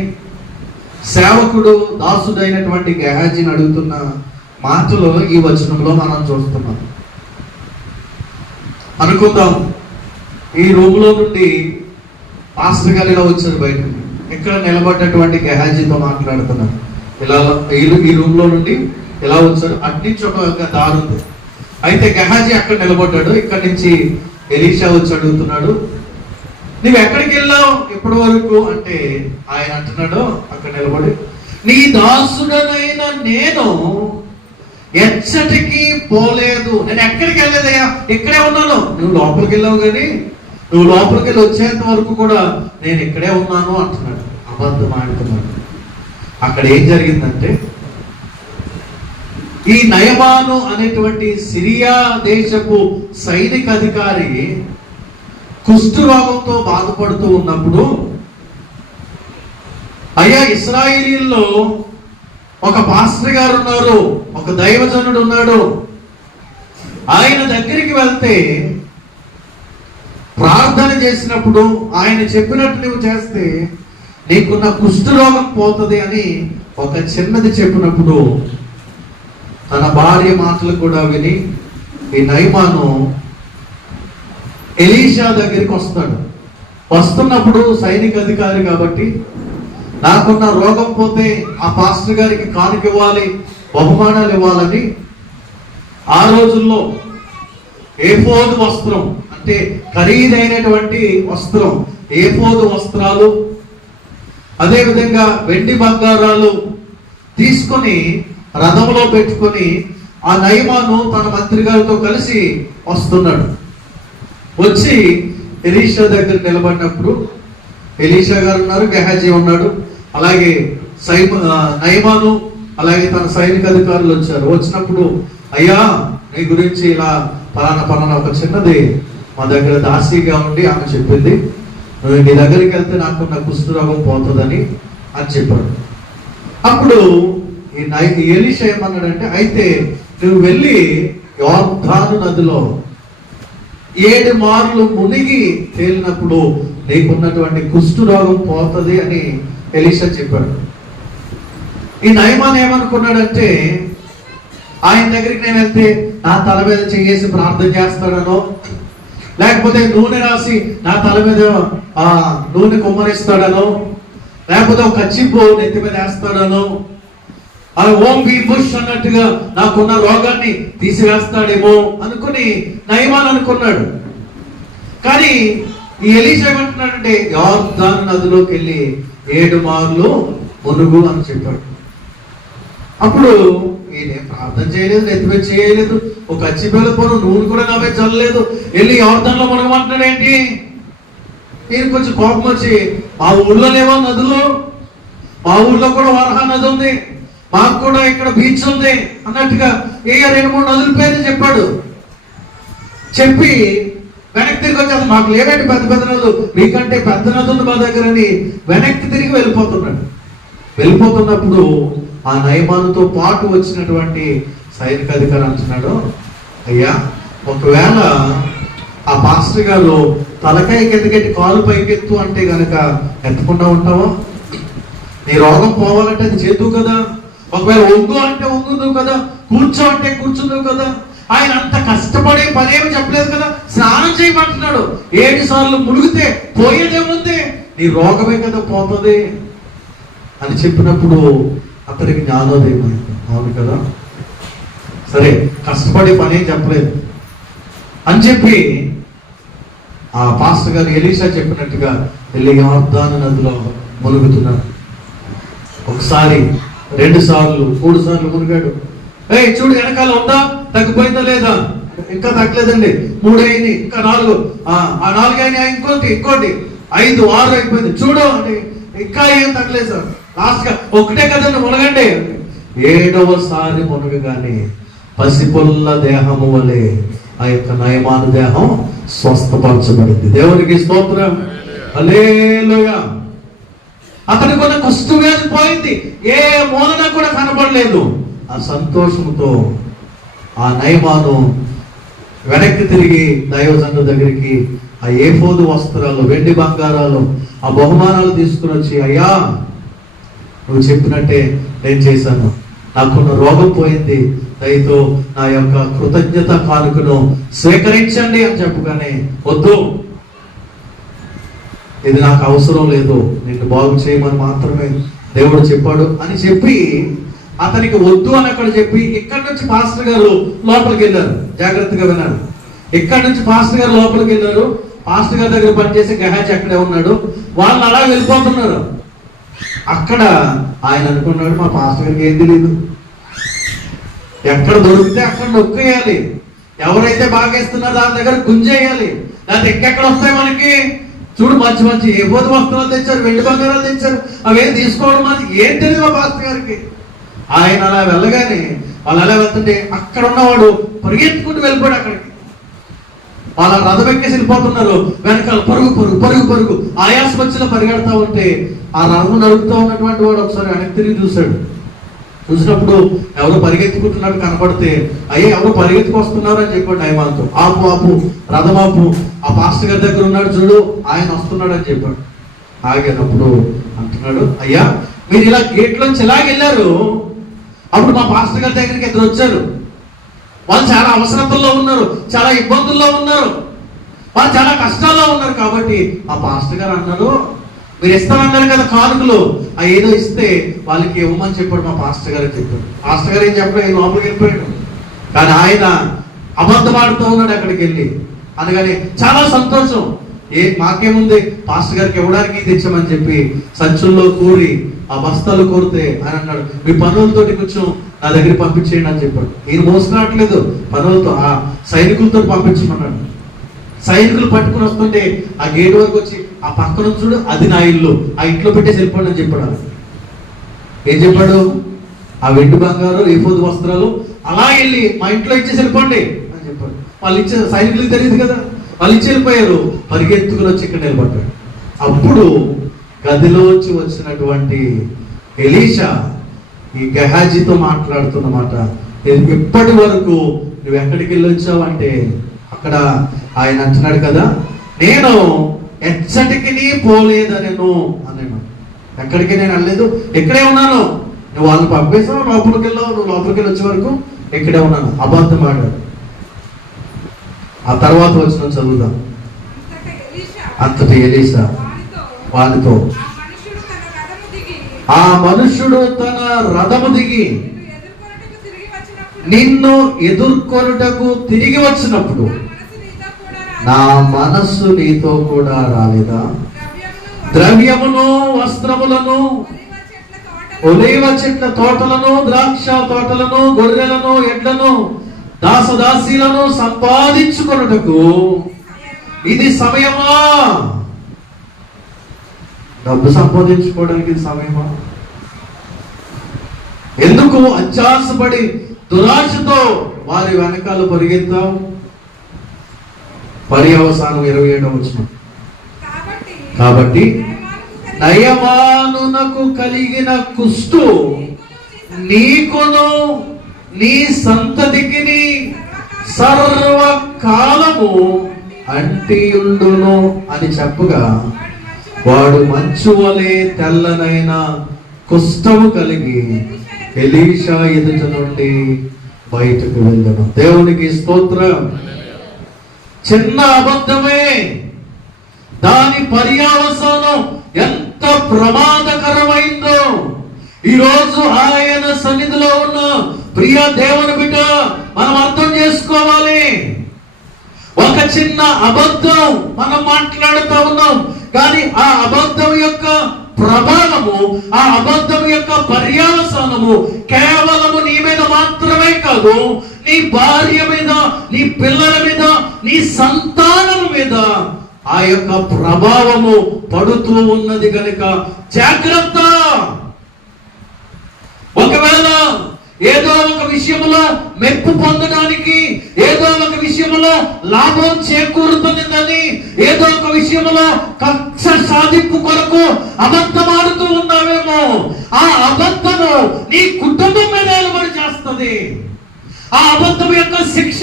సేవకుడు దాసుడైనటువంటి గెహాజీని అడుగుతున్న మాటలు ఈ వచనంలో మనం చూస్తున్నాం. అనుకుందాం ఈ రూమ్లో నుండి పాస్టర్ గారు ఇలా వచ్చారు బయటకు. ఇక్కడ నిలబడ్డటువంటి గెహాజీతో మాట్లాడుతున్నారు. ఇలా ఈ రూమ్లో నుండి ఇలా వచ్చారు. అట్నుంచి ఒక దారి ఉంది. అయితే గెహాజీ అక్కడ నిలబడ్డాడు. ఇక్కడి నుంచి ఎలీషా వచ్చి అడుగుతున్నాడు, నువ్వు ఎక్కడికి వెళ్ళావు ఇప్పటి వరకు అంటే ఆయన అంటున్నాడు అక్కడ నిలబడి, నీ దాసుడనైన నేను ఎచ్చటికి పోలేదు. నేను ఎక్కడికి వెళ్ళలేదయ్యా, ఇక్కడే ఉన్నాను. నువ్వు లోపలికి వెళ్ళావు కానీ నువ్వు లోపలికి వెళ్ళి వచ్చేంత వరకు కూడా నేను ఇక్కడే ఉన్నాను అంటున్నాడు. అబద్ధం ఆడుతున్నాడు. అక్కడ ఏం జరిగిందంటే, ఈ నయమాను అనేటువంటి సిరియా దేశపు సైనిక అధికారి కుష్ఠరోగంతో బాధపడుతూ ఉన్నప్పుడు, అయ్యా ఇశ్రాయేలీల్లో ఒక పాస్టర్ గారు ఉన్నారు, ఒక దైవజనుడు ఉన్నాడు, ఆయన దగ్గరికి వెళ్తే ప్రార్థన చేసినప్పుడు ఆయన చెప్పినట్టు నువ్వు చేస్తే నీకున్న కుష్ఠరోగం పోతుంది అని ఒక చిన్నది చెప్పినప్పుడు తన భార్య మాటలు కూడా విని ఈ నయమాను ఎలీషా దగ్గరికి వస్తాడు. వస్తున్నప్పుడు సైనిక అధికారి కాబట్టి నాకున్న రోగం పోతే ఆ పాస్టర్ గారికి కానుక ఇవ్వాలి, బహుమానాలు ఇవ్వాలని ఆ రోజుల్లో ఏఫోదు వస్త్రం అంటే ఖరీదైనటువంటి వస్త్రం, ఏఫోదు వస్త్రాలు, అదేవిధంగా వెండి బంగారాలు తీసుకొని రథంలో పెట్టుకొని ఆ నయమాను తన మంత్రి గారితో కలిసి వస్తున్నాడు. వచ్చి ఎలీషా దగ్గర నిలబడినప్పుడు ఎలీషా గారు ఉన్నారు, గెహాజీ ఉన్నాడు, అలాగే నయమాను అలాగే తన సైనిక అధికారులు వచ్చారు. వచ్చినప్పుడు అయ్యా నీ గురించి ఇలా పలానా ఒక చిన్నది మా దగ్గర దాసీగా ఉండి ఆమె చెప్పింది, నువ్వు నీ దగ్గరికి వెళ్తే నాకున్న కుష్ఠరోగం పోతుందని అని చెప్పాడు. అప్పుడు ఈ ఎలీషా ఏమన్నాడంటే, అయితే నువ్వు వెళ్ళి యోర్దాను నదిలో 7 మార్లు మునిగి తేలినప్పుడు నీకున్నటువంటి కుష్ఠరోగం పోతుంది అని ఎలీషా చెప్పాడు. ఈ నయమాన్ ఏమనుకున్నాడంటే, ఆయన దగ్గరికి నేను వెళ్తే నా తల మీద చేసి ప్రార్థన చేస్తాడనో, లేకపోతే నూనె రాసి నా తల మీద నూనె కుమ్మరిస్తాడనో, లేకపోతే ఒక కచ్చిపు నెత్తి మీద వేస్తాడనో, ఓం వి బుష్ అన్నట్టుగా నాకున్న రోగాన్ని తీసివేస్తాడేమో అనుకుని నయమాన్ అనుకున్నాడు. కానీ ఈ ఎలీషా ఏమంటున్నాడంటే, యోర్దాను నదిలోకి వెళ్ళి 7 మార్లు మునుగు అని చెప్పాడు. అప్పుడు ఈయన ప్రార్థన చేయలేదు, నెత్తిమే చేయలేదు, ఒక కచ్చిపిల్ల పొను నూనె కూడా నా మీద చల్లలేదు, వెళ్ళి యోర్దానులో మునగమంటున్నాడు ఏంటి? నేను కొంచెం కోపం వచ్చి, మా ఊళ్ళోనేమో నదులు, మా ఊళ్ళో కూడా వరహా నది ఉంది, మాకు కూడా ఇక్కడ బీచ్ ఉంది అన్నట్టుగా 2-3 నదుల పేర్లు చెప్పాడు. చెప్పి వెనక్కి తిరిగి వచ్చి, మాకు లేదండి పెద్ద పెద్ద నదులు, మీకంటే పెద్ద నది ఉంది మా దగ్గర అని వెనక్కి తిరిగి వెళ్ళిపోతున్నాడు. వెళ్ళిపోతున్నప్పుడు ఆ నయమానుతో పాటు వచ్చినటువంటి సైనిక అధికారి అంటున్నాడు, అయ్యా ఒకవేళ ఆ పాస్టర్ గారు తలకాయ కిందకెట్టి కాలు పైకెత్తు అంటే గనక ఎత్తకుండా ఉంటావా? నీ రోగం పోవాలంటే అది చేద్దు కదా, ఒకవేళ ఒంగు అంటే ఒంగుందువు కదా, కూర్చో అంటే కూర్చుందువు కదా. ఆయన అంత కష్టపడే పనేమి చెప్పలేదు కదా, స్నానం చేయమంటున్నాడు. 7 సార్లు మునిగితే పోయేదేముంది, నీ రోగమే కదా పోతుంది అని చెప్పినప్పుడు అతనికి జ్ఞానోదయం అయింది. అవును కదా, సరే కష్టపడే పనేం చెప్పలేదు అని చెప్పి ఆ పాస్టర్ గారు ఎలీషా చెప్పినట్టుగా వెళ్ళి యోర్దాను నదిలో మునుగుతున్నారు. ఒకసారి 2 సార్లు 3 సార్లు మునిగాడు. చూడు వెనకాల ఉందా, తగ్గిపోయిందా లేదా? ఇంకా తగ్గలేదండి. 3 అయింది, ఇంకా 4, ఆ 4 అయినా ఇంకోటి 5, 6 అయిపోయింది, చూడు అంటే ఇంకా ఏం తగ్గలేదు సార్. లాస్ట్ గా ఒకటే కదండి మునగండి. 7వ సారి మునగగానే పసిపొల్ల దేహము వలె ఆ యొక్క నయమాను దేహం స్వస్థపరచబడింది. దేవునికి స్తోత్రం, హల్లెలూయా. అతనికి కొన్న కుష్ఠవ్యాధి పోయింది, ఏ మూలన కూడా కనబడలేదు. ఆ సంతోషంతో ఆ నయమాను వెనక్కి తిరిగి దైవజనుడి దగ్గరికి ఆ ఏఫోదు వస్త్రాలు, వెండి బంగారాలు, ఆ బహుమానాలు తీసుకుని వచ్చి, అయ్యా నువ్వు చెప్పినట్టే నేను చేశాను, నాకున్న రోగం పోయింది, దయతో నా యొక్క కృతజ్ఞత కానుకను స్వీకరించండి అని చెప్పగానే, వద్దు, ఇది నాకు అవసరం లేదు, నిన్ను బాగు చేయమని మాత్రమే దేవుడు చెప్పాడు అని చెప్పి అతనికి వద్దు అని అక్కడ చెప్పి, ఇక్కడి నుంచి పాస్టర్ గారు లోపలికి వెళ్ళారు. జాగ్రత్తగా విన్నారు. ఇక్కడి నుంచి పాస్టర్ గారు లోపలికి వెళ్ళారు. పాస్టర్ గారి దగ్గర పనిచేసే గహాజీ అక్కడే ఉన్నాడు. వాళ్ళు అలా వెళ్ళిపోతున్నారు. అక్కడ ఆయన అనుకున్నాడు, మా పాస్టర్ గారికి ఏం తెలియదు, ఎక్కడ దొరికితే అక్కడ నొక్కేయాలి, ఎవరైతే బాగేస్తున్నారో దాని దగ్గర గుంజేయాలి, లేకపోతే ఎక్కడ వస్తాయి మనకి, చూడు మంచి మంచి ఏ పోతు వస్త్రాలు తెచ్చారు, వెండి బంగారాలు తెచ్చారు, అవేం తీసుకోవడం మనకి ఏం తెలియదు మా పాస్టర్ గారికి. ఆయన అలా వెళ్ళగానే వాళ్ళు అలా వెళ్తుంటే అక్కడ ఉన్నవాడు పరిగెత్తుకుంటూ వెళ్ళిపోయాడు అక్కడికి. వాళ్ళ రథం ఎక్కేసి వెళ్ళిపోతున్నారు. వెనకాల పరుగు పరుగు పరుగు పరుగు ఆయాసం వచ్చిన పరిగెడతా ఉంటే ఆ రథం నడుపుతూ ఉన్నటువంటి వాడు ఒకసారి వెనక్కి తిరిగి చూశాడు. చూసినప్పుడు ఎవరో పరిగెత్తుకుంటున్నట్టు కనపడితే, అయ్యే ఎవరో పరిగెత్తుకొస్తున్నారు అని చెప్పాడు నయమాన్తో. ఆపు ఆపు, రథం ఆపు, ఆ పాస్టర్ గారి దగ్గర ఉన్నాడు చూడు, ఆయన వస్తున్నాడు అని చెప్పాడు. ఆగినప్పుడు అంటున్నాడు, అయ్యా మీరు ఇలా గేట్లోంచి ఇలాగ వెళ్ళారు, అప్పుడు మా పాస్టర్ గారి దగ్గరికి ఇద్దరు వచ్చారు, వాళ్ళు చాలా అవసరతల్లో ఉన్నారు, చాలా ఇబ్బందుల్లో ఉన్నారు, వాళ్ళు చాలా కష్టాల్లో ఉన్నారు. కాబట్టి ఆ పాస్టర్ గారు అన్నారు, మీరు ఇస్తామన్నారు కదా కానుకలు, ఆ ఏదో ఇస్తే వాళ్ళకి ఇవ్వమని చెప్పాడు మా పాస్టర్ గారు అని చెప్పాడు. పాస్టర్ గారు ఏం చెప్పాడు, లోపలికి వెళ్ళిపోయాడు. కానీ ఆయన అబద్ధం ఆడుతూ ఉన్నాడు అక్కడికి వెళ్ళి. అనగానే చాలా సంతోషం, మాకేముంది పాస్టర్ గారికి ఇవ్వడానికి తెచ్చామని చెప్పి సంచుల్లో కూరి ఆ బస్తాలు కోరితే ఆయన అన్నాడు, మీ పనులతోటి కొంచెం నా దగ్గర పంపించేయండి అని చెప్పాడు. ఈయన మోసుకురావట్లేదు, పనులతో ఆ సైనికులతో పంపించమన్నాడు. సైనికులు పట్టుకుని వస్తుంటే ఆ గేట్ వరకు వచ్చి ఆ పక్కన చూడు, అది నా ఇల్లు, ఆ ఇంట్లో పెట్టేసి వెళ్ళిపోండి అని చెప్పాడు. ఏం చెప్పాడు, ఆ వెండి బంగారు ఏఫోదు వస్త్రాలు అలా వెళ్ళి మా ఇంట్లో ఇచ్చేసి వెళ్ళిపోండి అని చెప్పాడు. వాళ్ళు ఇచ్చే సైనికులకు తెలియదు కదా, వాళ్ళు ఇచ్చి వెళ్ళిపోయారు. పరిగెత్తుకుని వచ్చి ఇక్కడ నిలబడ్డాడు. అప్పుడు గదిలోంచి వచ్చినటువంటి ఎలీషా ఈ గెహాజీతో మాట్లాడుతున్నమాట, ఇప్పటి వరకు నువ్వు ఎక్కడికి వెళ్ళి వచ్చావు అంటే, అక్కడ ఆయన అంటున్నాడు కదా, నేను ఎచ్చటికి పోలేదనను అన్నమాట. ఎక్కడికి నేను అనలేదు, ఇక్కడే ఉన్నాను, నువ్వు వాళ్ళు పంపేసావు, లోపలికి వెళ్ళావు, నువ్వు లోపలికి వెళ్ళి వచ్చే వరకు ఇక్కడే ఉన్నాను. అబద్ధం ఆడాడు. ఆ తర్వాత వచ్చిన చదువుదాం. అంతటి ఎలీషా వానితో, ఆ మనుష్యుడు తన రథము దిగి నిన్ను ఎదుర్కొనుటకు తిరిగి వచ్చినప్పుడు నా మనస్సు నీతో కూడా రాలేదా? ద్రవ్యమును వస్త్రములను, ఒలీవ చెట్ల తోటలను, ద్రాక్ష తోటలను, గొర్రెలను, ఎడ్లను, దాసదాసీలను సంపాదించుకొనుటకు ఇది సమయమా? డబ్బు సంపాదించుకోవడానికి ఇది సమయమా? ఎందుకు అత్యాసపడి దురాశతో వారి వెనకాల పరిగెత్తావు? పర్యవసానం 27వ వచనం. కాబట్టి నయమానునకు కలిగిన కుష్టు నీకును నీ సంతతికి సర్వకాలము అంటియుండును అని చెప్పగా, వాడు మంచు వలె తెల్లనైన కుష్ఠము కలిగి ఎలీషా ఎదుట నుండి బయటకు వెళ్ళను. దేవునికి స్తోత్రం. చిన్న అబద్ధమే దాని పర్యవసానం ఎంత ప్రమాదకరమైందో ఈరోజు ఆయన సన్నిధిలో ఉన్న ప్రియ దేవుని బిడ్డ మనం అర్థం చేసుకోవాలి. ఒక చిన్న అబద్ధం మనం మాట్లాడుతూ ఉన్నాం, కానీ ఆ అబద్ధం యొక్క ప్రభావము, ఆ అబద్ధం యొక్క పర్యవసానము కేవలము నీ మీద మాత్రమే కాదు, నీ భార్య మీద, నీ పిల్లల మీద, నీ సంతానం మీద ఆ యొక్క ప్రభావము పడుతూ ఉన్నది కనుక జాగ్రత్త. ఒకవేళ ఏదో ఒక విషయంలో మెప్పు పొందడానికి, ఏదో ఒక విషయంలో లాభం చేకూరుతుందని, ఏదో ఒక విషయంలో కక్ష సాధింపు కొరకు అబద్ధమాడుతూ ఉన్నావేమో, ఆ అబద్ధము నీ కుటుంబం మీద నిలబడి చేస్తుంది. ఆ అబద్ధం యొక్క శిక్ష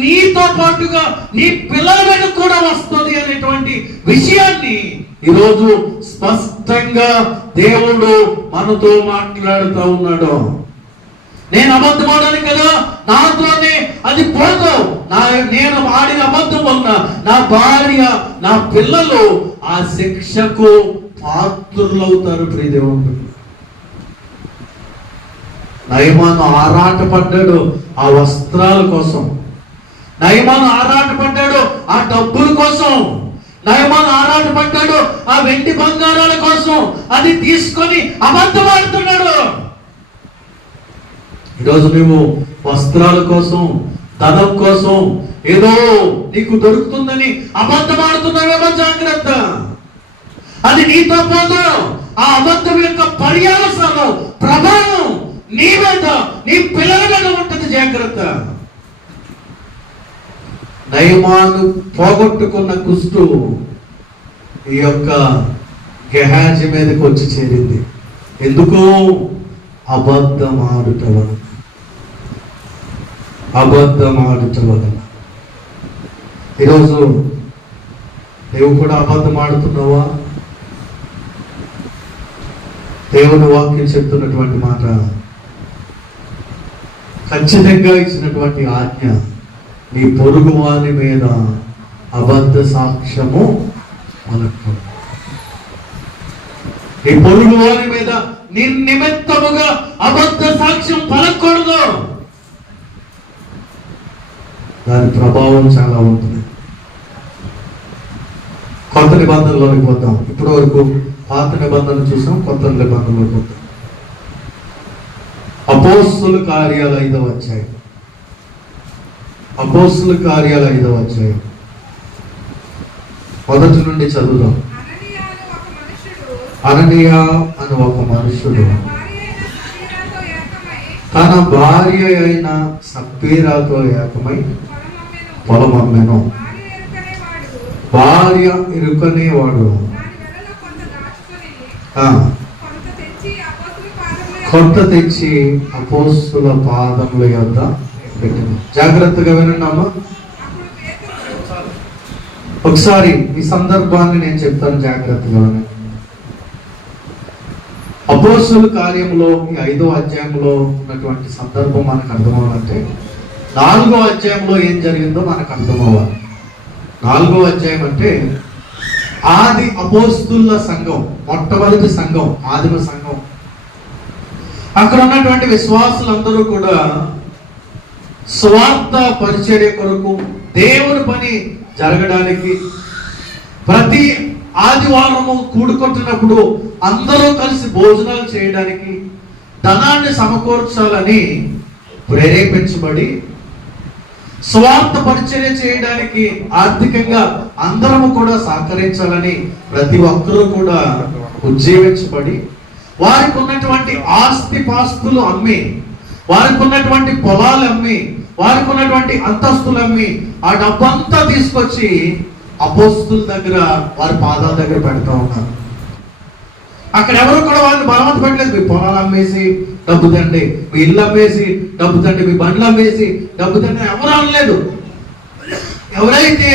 నీతో పాటుగా నీ పిల్లల మీద కూడా వస్తుంది అనేటువంటి విషయాన్ని ఈరోజు స్పష్టంగా దేవుడు మనతో మాట్లాడుతూ ఉన్నాడు. నేను అబద్ధం ఆడాను కదా, నాతోనే అది పోదు. నేను ఆడిన అబద్ధం వలన నా భార్య, నా పిల్లలు ఆ శిక్షకు పాత్రులవుతారు. ప్రియదేవుడు, నయమాను ఆరాటపడ్డాడు ఆ వస్త్రాల కోసం, నయమాను ఆరాటపడ్డాడు ఆ డబ్బుల కోసం, నయమాను ఆరాటపడ్డాడు ఆ వెండి బంగారాల కోసం. అది తీసుకొని అబద్ధం ఆడుతున్నాడు. ఈరోజు నువ్వు వస్త్రాల కోసం, ధనం కోసం, ఏదో నీకు దొరుకుతుందని అబద్ధం ఆడుతున్నావేమో, జాగ్రత్త. అది నీతో పోదు. ఆ అబద్ధం యొక్క పర్యావసానం, ప్రభావం నీ మీద, నీ పిల్లల మీద ఉంటుంది. జాగ్రత్త. నయమాను పోగొట్టుకున్న కుష్టు ఈ యొక్క గెహాజీ మీదకి వచ్చి చేరింది. ఎందుకు? అబద్ధం ఆడుట వలన. అబద్ధం ఆడుట వలన. ఈరోజు నీవు కూడా అబద్ధం ఆడుతున్నావా? దేవుని వాక్యం చెప్తున్నటువంటి మాట, ఖచ్చితంగా ఇచ్చినటువంటి ఆజ్ఞ, నీ పొరుగు వారి మీద అబద్ధ సాక్ష్యము మనకు. నీ పొరుగు వారి మీద నిర్నిమిత్తముగా అబద్ధ సాక్ష్యం పలకూడదు. దాని ప్రభావం చాలా ఉంటుంది. కొత్త నిబంధనలోకి పోతాం. ఇప్పటి వరకు పాత నిబంధనలు చూసాం, కొత్త నిబంధనలోకి పోతాం. అపోస్తుల కార్యాలు 5వ అధ్యాయం. అపోస్తుల కార్యాలు 5వ అధ్యాయం మొదటి నుండి చదువుదాం. అననీయ అని ఒక మనుషుడు తన భార్య అయిన సప్పీరాతో ఏకమై పొలం అమ్మెను. భార్య ఇరుకనేవాడు కొంత తెచ్చి అపోస్తుల పాదముల యొద్ద పెట్టిన. జాగ్రత్తగా వినండి అమ్మా. ఒకసారి ఈ సందర్భాన్ని నేను చెప్తాను, జాగ్రత్తగా వినండి. అపోస్తుల కార్యంలో ఈ 5వ అధ్యాయంలో ఉన్నటువంటి సందర్భం మనకు అర్థమవ్వాలంటే 4వ అధ్యాయంలో ఏం జరిగిందో మనకు అర్థమవ్వాలి. 4వ అధ్యాయం అంటే ఆది అపోస్తుల సంఘం, మొట్టమొదటి సంఘం, ఆదిమ సంఘం. అక్కడ ఉన్నటువంటి విశ్వాసులందరూ కూడా స్వార్థ పరిచర్య కొరకు, దేవుని పని జరగడానికి, ప్రతి ఆదివారము కూడుకుంటున్నప్పుడు అందరూ కలిసి భోజనాలు చేయడానికి, ధనాన్ని సమకూర్చాలని ప్రేరేపించబడి స్వార్థ పరిచర్య చేయడానికి, ఆర్థికంగా అందరము కూడా సహకరించాలని ప్రతి ఒక్కరూ కూడా ఉజ్జీవించబడి, వారికి ఉన్నటువంటి ఆస్తి పాస్తులు అమ్మి, వారికి ఉన్నటువంటి పొలాలు అమ్మి, వారికి ఉన్నటువంటి అంతస్తులు అమ్మి, ఆ డబ్బంతా తీసుకొచ్చి అపోస్తుల దగ్గర, వారి పాదాల దగ్గర పెడతా ఉన్నారు. అక్కడ ఎవరు కూడా వాళ్ళని బలవంత పెట్టలేదు. మీ పొలాలు అమ్మేసి డబ్బు తండి, మీ ఇల్లు అమ్మేసి డబ్బు తండి, మీ బండ్లు అమ్మేసి డబ్బు తండి ఎవరు అనలేదు. ఎవరైతే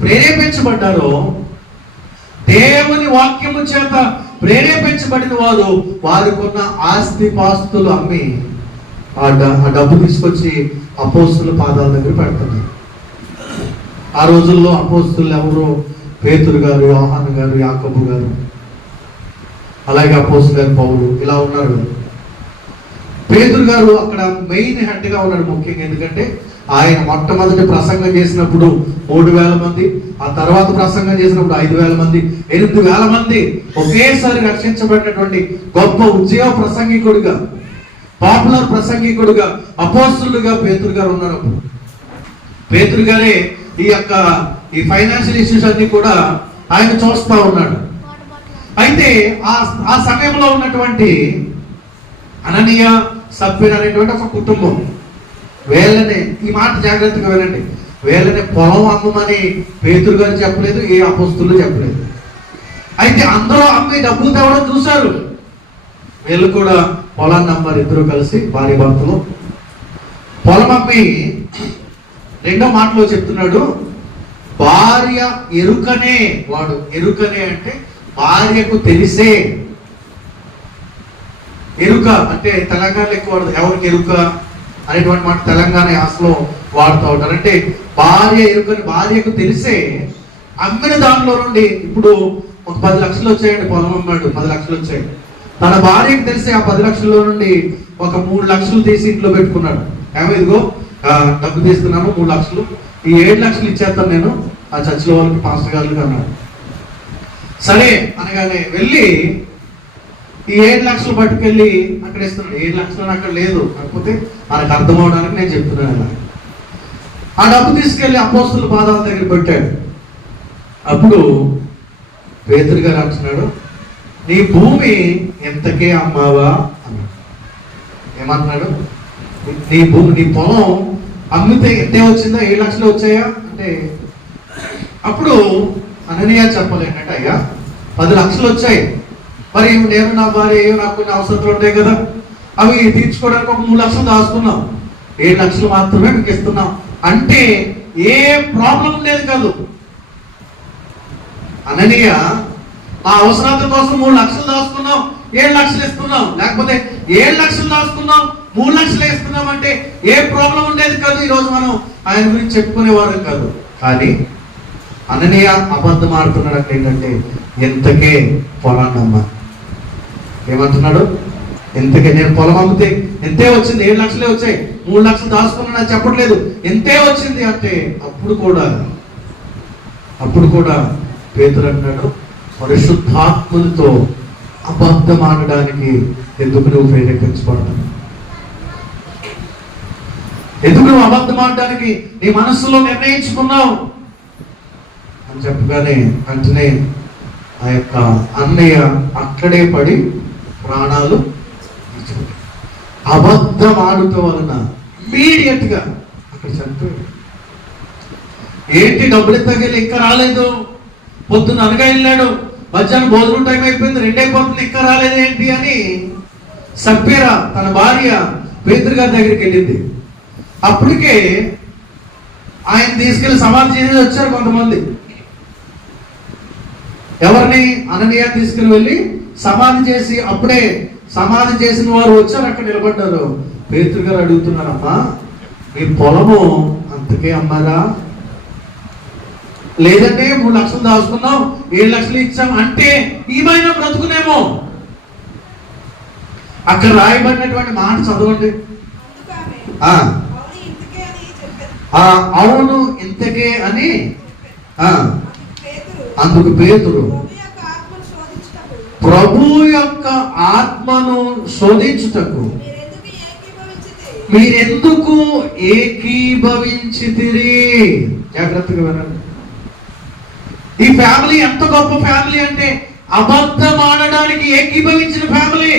ప్రేరేపించబడ్డారో, దేవుని వాక్యము చేత ప్రేరేపించబడిన వారు వారికి ఉన్న ఆస్తి పాస్తులు అమ్మి ఆ డబ్బు తీసుకొచ్చి అపోస్తుల పాదాల దగ్గర పెడుతున్నారు. ఆ రోజుల్లో అపోస్తులు ఎవరు? పేతురు గారు, యోహాను గారు, యాకోబు గారు, అలాగే అపోస్తులు గారు పౌలు, ఇలా ఉన్నారు కదా. పేతురు గారు అక్కడ మెయిన్ హెడ్గా ఉన్నాడు ముఖ్యంగా. ఎందుకంటే ఆయన మొట్టమొదటి ప్రసంగం చేసినప్పుడు 3000 మంది, ఆ తర్వాత ప్రసంగం చేసినప్పుడు 5000 మంది, 8000 మంది ఒకేసారి రక్షించబడినటువంటి గొప్ప ఉద్యోగ ప్రసంగికుడిగా, పాపులర్ ప్రసంగికుడిగా, అపోస్తులుగా పేతురు గారు ఉన్నారు. పేతురు గారే ఈ ఫైనాన్షియల్ ఇష్యూస్ అన్ని కూడా ఆయన చూస్తూ ఉన్నాడు. అయితే ఆ సమయంలో ఉన్నటువంటి అననీయ, సప్పీరా అనేటువంటి ఒక కుటుంబం, వీళ్ళని, ఈ మాట జాగ్రత్తగా వినండి, వీళ్ళని పొలం అమ్మమని పేతురు గారు చెప్పలేదు, ఏ అపోస్తులు చెప్పలేదు. అయితే అందరూ అమ్మి డబ్బులు తేవడం చూశారు. వీళ్ళు కూడా పొలాన్ని అమ్మారు. ఇద్దరు కలిసి భార్య భర్తలు పొలం అమ్మి, 2వ మాటలో చెప్తున్నాడు, భార్య ఎరుకనే వాడు. ఎరుకనే అంటే భార్యకు తెలిసే. ఎరుక అంటే తెలంగాణలో ఎక్కువ వాడదు. ఎవరికి ఎరుక అనేటువంటి మాట తెలంగాణ యాసలో వాడుతూ ఉంటారు. అంటే భార్య ఎరుకని భార్యకు తెలిసే అమ్మిన దాంట్లో నుండి, ఇప్పుడు ఒక 10 లక్షలు వచ్చాయండి, పొలం అమ్మాడు, 10 లక్షలు వచ్చాయి. తన భార్యకు తెలిసి ఆ 10 లక్షల్లో నుండి ఒక 3 లక్షలు తీసి ఇంట్లో పెట్టుకున్నాడు. ఏమో ఇదిగో డబ్బు తీసుకున్నాను 3 లక్షలు, ఈ 7 లక్షలు ఇచ్చేస్తాను నేను ఆ చర్చిలో వాళ్ళకి, పాస్టర్ గారికి అన్నాడు. సరే అనగానే వెళ్ళి ఈ 7 లక్షలు పట్టుకెళ్ళి అక్కడ ఇస్తున్నాడు. 7 లక్షలు అక్కడ లేదు, కాకపోతే మనకు అర్థం అవడానికి నేను చెప్తున్నాను అలా. ఆ డబ్బు తీసుకెళ్లి అపోస్తలుల పాదాల దగ్గర పెట్టాడు. అప్పుడు పేతురు గారు అంటున్నాడు, నీ భూమి ఎంతకే అమ్మావా అన్నాడు. ఏమంటున్నాడు? నీ భూమి, నీ పొలం అమ్మితే ఎంతే వచ్చిందా? 7 లక్షలు వచ్చాయా అంటే, అప్పుడు అననీయ చెప్పలేంటే, అయ్యా 10 లక్షలు వచ్చాయి, మరి నేను నా భార్య నాకు కొన్ని అవసరాలు ఉంటాయి కదా, అవి తీర్చుకోవడానికి ఒక 3 లక్షలు దాచుకున్నాం, 7 లక్షలు మాత్రమే మీకు ఇస్తున్నాం అంటే ఏ ప్రాబ్లం ఉండేది కాదు. అననీయ మా అవసరాల కోసం 3 లక్షలు దాచుకున్నాం, 7 లక్షలు ఇస్తున్నాం, లేకపోతే 7 లక్షలు దాచుకున్నాం 3 లక్షలు ఇస్తున్నాం అంటే ఏ ప్రాబ్లం ఉండేది కాదు. ఈరోజు మనం ఆయన గురించి చెప్పుకునేవారు కాదు. కానీ అననీయ అబద్ధం ఆడుతున్నాడు. అక్కడ ఏంటంటే ఎంతకే పొలాన్ని అమ్మా, ఏమంటున్నాడు? ఎంతకే, నేను పొలం అమ్మితే ఎంతే వచ్చింది, 7 లక్షలే వచ్చాయి, 3 లక్షలు దాచుకున్నా చెప్పట్లేదు, ఎంతే వచ్చింది అంటే, అప్పుడు కూడా పేతురు అంటున్నాడు, పరిశుద్ధాత్మతో అబద్ధం ఆడడానికి ఎందుకు నువ్వు ప్రేరేపించబడతావు? ఎందుకు నువ్వు అబద్ధం ఆడడానికి నీ మనస్సులో నిర్ణయించుకున్నావు అని చెప్పగానే వెంటనే ఆ యొక్క అన్నయ్య అక్కడే పడి ప్రాణాలు అబద్ధం ఆడుతూ వలన ఇమ్మీడియట్ గా అక్కడ చనిపోయాడు. ఏంటి డబ్బులు తగిలి ఇంకా రాలేదు, పొద్దున్న అనగా వెళ్ళాడు, మధ్యాహ్నం భోజనం టైం అయిపోయింది, 2 అయిపోతుంది, ఇంకా రాలేదు ఏంటి అని సప్పేరా తన భార్య పేతురు గారి దగ్గరికి వెళ్ళింది. అప్పటికే ఆయన తీసుకెళ్లి సమాధి చేసి వచ్చారు కొంతమంది. ఎవరిని? అననీయ తీసుకుని వెళ్ళి సమాధి చేసి, అప్పుడే సమాధి చేసిన వారు వచ్చారు, అక్కడ నిలబడ్డారు. పేతురు గారు అడుగుతున్నారమ్మా, మీ పొలము అంతకే అమ్మారా? లేదంటే 3 లక్షలు దాచుకున్నాం, 7 లక్షలు ఇచ్చాం అంటే ఏమైనా బ్రతుకునేమో. అక్కడ రాయబడినటువంటి మాట చదవండి. అవును ఇంతకే అని. అందుకు పేతురు, ప్రభు యొక్క ఆత్మను శోధించుటకు మీరెందుకు ఏకీభవించితిరి? జాగ్రత్తగా వినండి. ఈ ఫ్యామిలీ ఎంత గొప్ప ఫ్యామిలీ అంటే అబద్ధం ఆడడానికి ఏకీభవించిన ఫ్యామిలీ.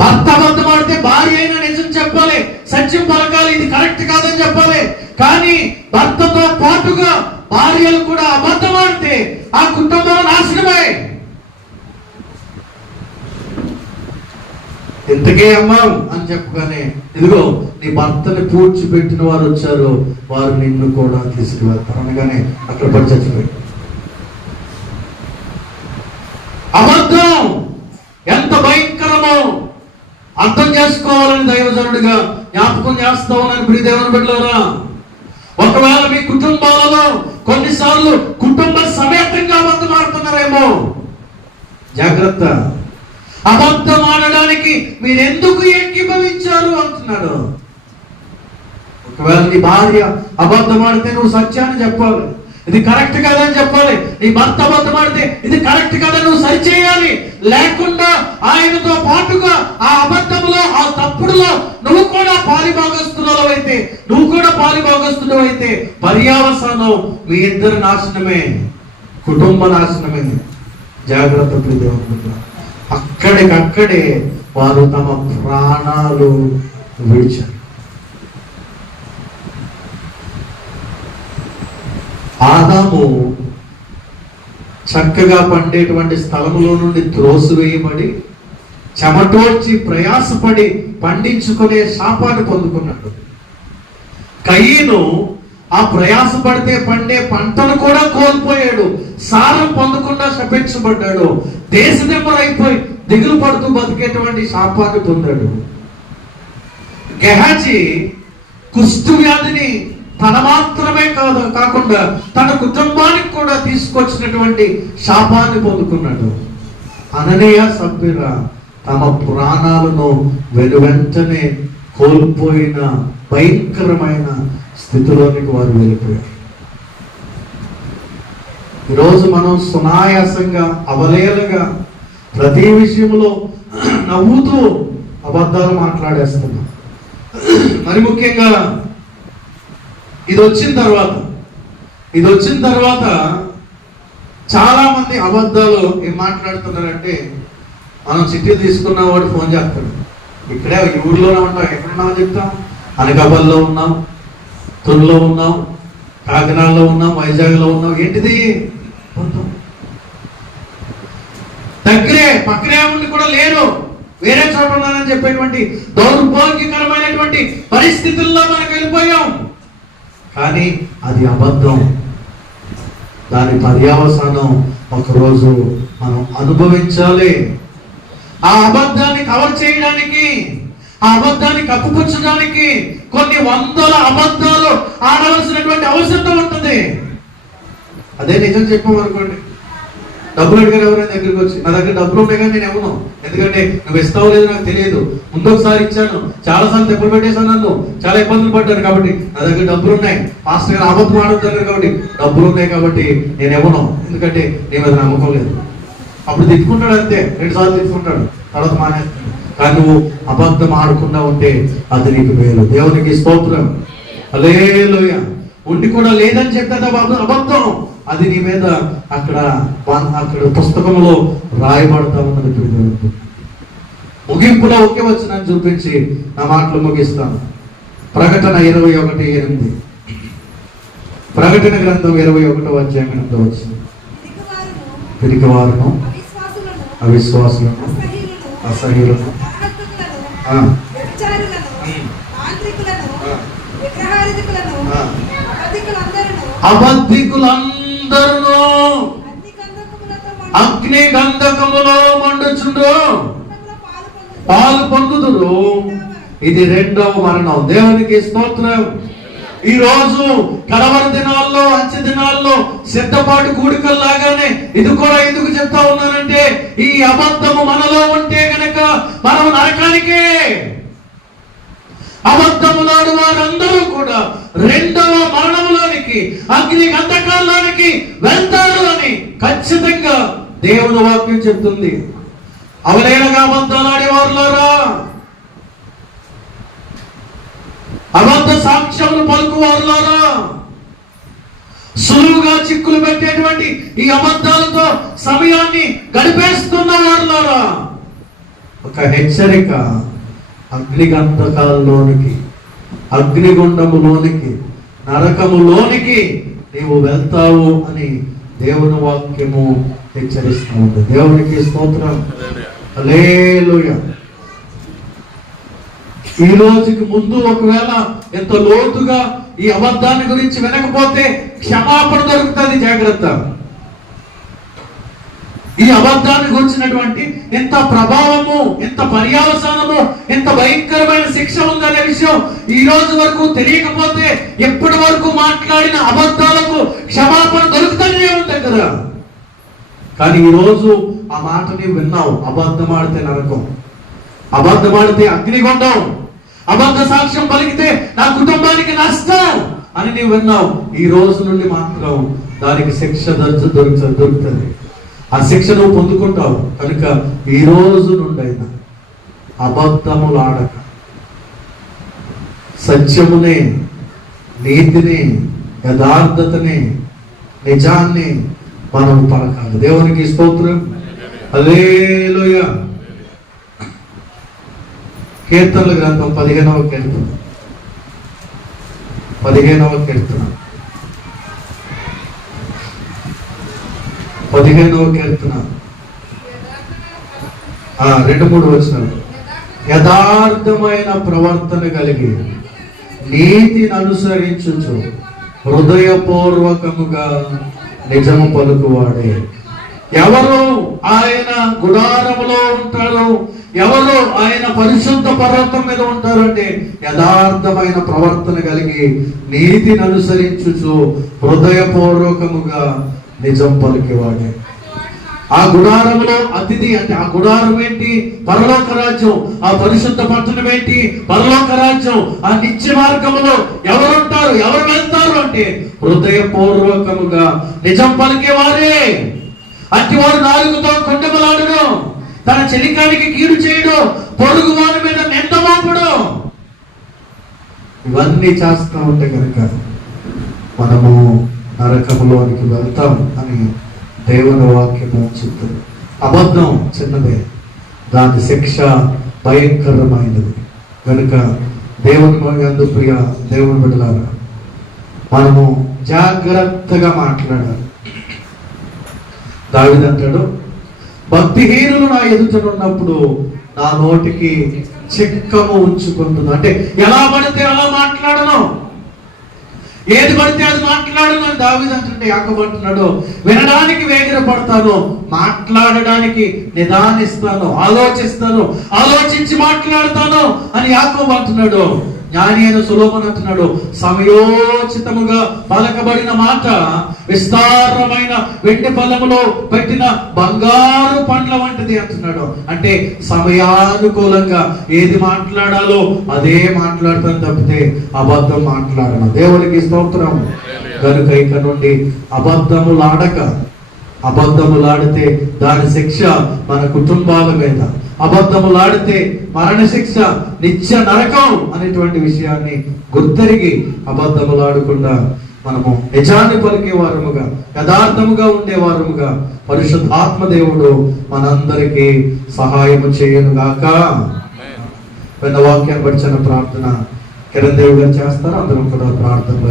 భర్త అబద్ధం ఆడితే భార్య అయినా నిజం చెప్పాలి, సత్యం పలకాలి, ఇది కరెక్ట్ కాదని చెప్పాలి. కానీ భర్తతో పాటుగా భార్యలు కూడా అబద్ధం ఆడితే ఆ కుటుంబం నాశనమే. ఎంతకే అమ్మావు అని చెప్పగానే, ఇదిగో నీ భర్తని పూడ్చిపెట్టిన వారు వచ్చారు, వారు నిన్ను కూడా తీసుకువెళ్తారు అనగానే అక్కడ పడి చచ్చిపోయాడు. అబద్ధం ఎంత భయంకరమో అర్థం చేసుకోవాలని దైవజనుడిగా జ్ఞాపకం చేస్తా ఉన్నాను. ప్రియ దేవుని బిడ్డలారా, ఒకవేళ మీ కుటుంబాలలో కొన్నిసార్లు కుటుంబ సమేతంగా అబద్ధం ఆడుతున్నారేమో, జాగ్రత్త. అబద్ధం ఆడడానికి మీరు ఎందుకు ఏకీభవించారు అంటున్నాడు. ఒకవేళ నీ భార్య అబద్ధం ఆడితే నువ్వు సత్యాన్ని చెప్పాలి, ఇది కరెక్ట్ కాదని చెప్పాలి. నీ భర్త అబద్ధం ఆడితే ఇది కరెక్ట్ కాదని నువ్వు సరిచేయాలి. లేకుండా ఆయనతో పాటుగా ఆ అబద్ధంలో, ఆ తప్పుడులో నువ్వు కూడా పాలిభాగస్తులవైతే, నువ్వు కూడా పాలిభాగస్తుడవైతే పర్యావసానం మీ ఇద్దరు నాశనమే, కుటుంబ నాశనమే. జాగ్రత్త ప్రియ. అక్కడికక్కడే వారు తమ ప్రాణాలు విడిచారు. ఆదాము చక్కగా పండేటువంటి స్థలములో నుండి త్రోసివేయబడి చెమటోడ్చి ప్రయాసపడి పండించుకునే శాపాన్ని పొందుకున్నాడు. కయీను ఆ ప్రయాసపడితే పండే పంటను కూడా కోల్పోయాడు, సారం పొందకుండా శపించబడ్డాడు. దిగులు పడుతూ బతికేటువంటి శాపాన్ని పొందాడు. గెహాజీ కుష్టు వ్యాధిని తన మాత్రమే కాకుండా తన కుటుంబానికి కూడా తీసుకొచ్చినటువంటి శాపాన్ని పొందుకున్నాడు. అననీయ సభ్యుల తమ ప్రాణాలను వెనువెంటనే కోల్పోయిన భయంకరమైన స్థితిలోనికి వారు వెళ్ళిపోయారు. ఈరోజు మనం సునాయాసంగా అవలేలగా ప్రతి విషయంలో నవ్వుతూ అబద్ధాలు మాట్లాడేస్తున్నాం. మరి ముఖ్యంగా ఇది వచ్చిన తర్వాత చాలా మంది అబద్ధాలు ఏం మాట్లాడుతున్నారంటే, మనం చిట్టి తీసుకున్న వాడు ఫోన్ చేస్తాడు, ఇక్కడే ఈ ఊర్లోనే ఉంటాం, ఎక్కడున్నామని చెప్తాం, అనకాపల్లిలో ఉన్నాం, తుల్లో ఉన్నాం, కాకినాడలో ఉన్నాం, వైజాగ్లో ఉన్నాం. ఏంటిది? దగ్గరే పక్కనే ఉండి కూడా లేరు, వేరే చోట ఉన్నారని చెప్పేటువంటి దౌర్భాగ్యకరమైనటువంటి పరిస్థితుల్లో మనకు వెళ్ళిపోయాం. కానీ అది అబద్ధం. దాని పర్యవసానం ఒకరోజు మనం అనుభవించాలి. ఆ అబద్ధాన్ని కవర్ చేయడానికి, ఆ అబద్ధాన్ని కప్పుపుచ్చడానికి కొన్ని వందల అబద్ధాలు ఆడవలసినటువంటి అవసరం ఉంటుంది. అదే నిజం చెప్పమనుకోండి, డబ్బులు అడిగారు ఎవరైనా దగ్గరికి వచ్చి, నా దగ్గర డబ్బులు ఉన్నాయి కానీ నేను ఇవ్వను, ఎందుకంటే నువ్వు ఇస్తావు లేదు నాకు తెలియదు, ముందు ఒకసారి ఇచ్చాను, చాలాసార్లు దెబ్బలు పెట్టేశాను, నన్ను చాలా ఇబ్బందులు పడ్డాను, కాబట్టి నా దగ్గర డబ్బులు ఉన్నాయి, పాస్టర్ గారు అబద్ధం ఆడుతున్నారు కాబట్టి డబ్బులు ఉన్నాయి కాబట్టి నేను ఇవ్వను, ఎందుకంటే నేను అది నమ్మకం లేదు. అప్పుడు తిట్టుకుంటాడు, అంతే, 2 సార్లు తిట్టుకుంటాడు, తర్వాత మానేస్తాడు. కానీ నువ్వు అబద్ధం ఆడకుండా ఉంటే అది నీకు మేలు. దేవునికి స్తోత్రం. హల్లెలూయా. ఉండి కూడా లేదని చెప్తే అబద్ధం, అది నీ మీద అక్కడ పుస్తకంలో రాయబడతా ఉన్నది. ముగింపులో ఒకే వచనాన్ని చూపించి నా మాటలు ముగిస్తాను. ప్రకటన 21:8. ప్రకటన గ్రంథం 21వ అధ్యాయం 8వ వచనం. పిరికివారును అవిశ్వాసులను అసహ్యులను అబద్ధికులందరూ అగ్ని గంధకములో మండుచుండు పాలు పొందుదురు. ఇది 2వ మరణం. దేవునికి స్తోత్రం. ఈ రోజు కడవరి దినాల్లో, అంచె దినాల్లో సిద్ధపాటు కూడికల్లాగానే ఇది కూడా ఎందుకు చెప్తా ఉన్నానంటే, ఈ అబద్ధము మనలో ఉంటే గనక మనం నరకానికే. అబద్ధములాడు వారందరూ కూడా 2వ మరణంలోనికి, అగ్ని గంధకాల్లోనికి వెళ్తారు అని ఖచ్చితంగా దేవుని వాక్యం చెప్తుంది. అవలేలగా అబద్ధాలు ఆడేవారులారా, అబద్ధ సాక్ష్యములు పలుకువారులారా, సులువుగా చిక్కులు పెట్టేటువంటి ఈ అబద్ధాలతో సమయాన్ని గడిపేస్తున్న వారులారా, ఒక హెచ్చరిక. అగ్నిగంధకాల్లోనికి, అగ్నిగుండములోనికి, నరకములోనికి నీవు వెళ్తావు అని దేవుని వాక్యము హెచ్చరిస్తూ ఉంది. దేవునికి స్తోత్రం. హల్లెలూయా. ఈ రోజుకి ముందు ఒకవేళ ఎంత లోతుగా ఈ అబద్ధాన్ని గురించి వినకపోతే క్షమాపణ దొరుకుతుంది. జాగ్రత్త. ఈ అబద్ధాన్ని గురించినటువంటి ఎంత ప్రభావము, ఎంత పర్యవసానము, ఎంత భయంకరమైన శిక్ష ఉందనే విషయం ఈ రోజు వరకు తెలియకపోతే ఎప్పటి వరకు మాట్లాడిన అబద్ధాలకు క్షమాపణ దొరుకుతూనే ఉంటుంది కదా. కానీ ఈరోజు ఆ మాటని విన్నావు. అబద్ధం ఆడితే నరకం, అబద్ధం ఆడితే అగ్నిగుండం, అబద్ధ సాక్ష్యం పలికితే నా కుటుంబానికి నష్టం అని నీవు విన్నావు. ఈ రోజు నుండి మాత్రం దానికి శిక్ష దొరుకుతుంది. ఆ శిక్ష నువ్వు పొందుకుంటావు. కనుక ఈ రోజు నుండి అయినా అబద్ధములు ఆడక, సత్యమునే, నీతిని, యథార్థతని, నిజాన్ని మనం పలకాలి. దేవునికి స్తోత్రం. హల్లెలూయా. కీర్తనల గ్రంథం 15వ కీర్తన. 15వ కీర్తన 2-3 వచనాలు. యథార్థమైన ప్రవర్తన కలిగి నీతిని అనుసరించుచు హృదయపూర్వకముగా నిజము పలుకువాడే. ఎవరు ఆయన గుడారములో ఉంటారు, ఎవరు ఆయన పరిశుద్ధ పర్వతం మీద ఉంటారు అంటే యథార్థమైన ప్రవర్తన కలిగి నీతిని అనుసరించుచు హృదయపూర్వకముగా నిజం పలికేవాడే. ఆ గుడారములో అతిథి అంటే ఆ గుడారం ఏంటి? పరలోక రాజ్యం. ఆ పరిశుద్ధ పట్టణం ఏంటి? పరలోక రాజ్యం. ఆ నిత్య మార్గములో ఎవరుంటారు, ఎవరు వెళ్తారు అంటే హృదయపూర్వకముగా నిజం పలికేవారే. అట్టివాడు నాలుగుతో కొండమలాడును, తన చెలికానికి కీడు చేయడు, పొరుగు వారి మీద నింద మోపడు. ఇవన్నీ చేస్తూ ఉంటే కనుక మనము నరకములోనికి వెళ్తాం అని దేవుని వాక్యము చెప్తుంది. అబద్ధం చిన్నదే, దాని శిక్ష భయంకరమైనది. కనుక దేవుని యందు ప్రియ దేవుని బిడ్డలారా, మనము జాగ్రత్తగా మాట్లాడాలి. దావీదు అంటాడు, భక్తిహీనులు నా ఎదుటనున్నప్పుడు నా నోటికి చిక్కము ఉంచుకుంటున్నా. అంటే ఎలా పడితే అలా మాట్లాడను, ఏది పడితే అది మాట్లాడను అని దావీదు అంటుంటే యాకోబు అంటున్నాడు, వినడానికి వేగిరపడతాను, మాట్లాడడానికి నిదానిస్తాను, ఆలోచిస్తాను, ఆలోచించి మాట్లాడతాను అని యాకోబు అంటున్నాడు. జ్ఞాని అయిన సొలొమోను అంటున్నాడు, సమయోచితముగా పలకబడిన మాట విస్తారమైన వెండి పళ్ళెములో పెట్టిన బంగారు పండ్ల వంటిది అంటున్నాడు. అంటే సమయానుకూలంగా ఏది మాట్లాడాలో అదే మాట్లాడతాను తప్పితే అబద్ధం మాట్లాడను. దేవునికి స్తోత్రం. కనుక ఇక నుండి అబద్ధములాడితే దాని శిక్ష మన కుటుంబాల మీద, అబద్ధములాడితే మరణ శిక్ష, నిత్య నరకం అనేటువంటి విషయాన్ని గుర్తెరిగి అబద్ధములాడకుండా మనము నిజాన్ని పలికే వారముగా, యథార్థముగా ఉండేవారముగా పరిశుద్ధాత్మ దేవుడు మనందరికీ సహాయము చేయను గాక. వాక్యాన్ని బట్టి ప్రార్థన కిరణ్ దేవుడు గారు చేస్తారు. అందరం కూడా ప్రార్థనలో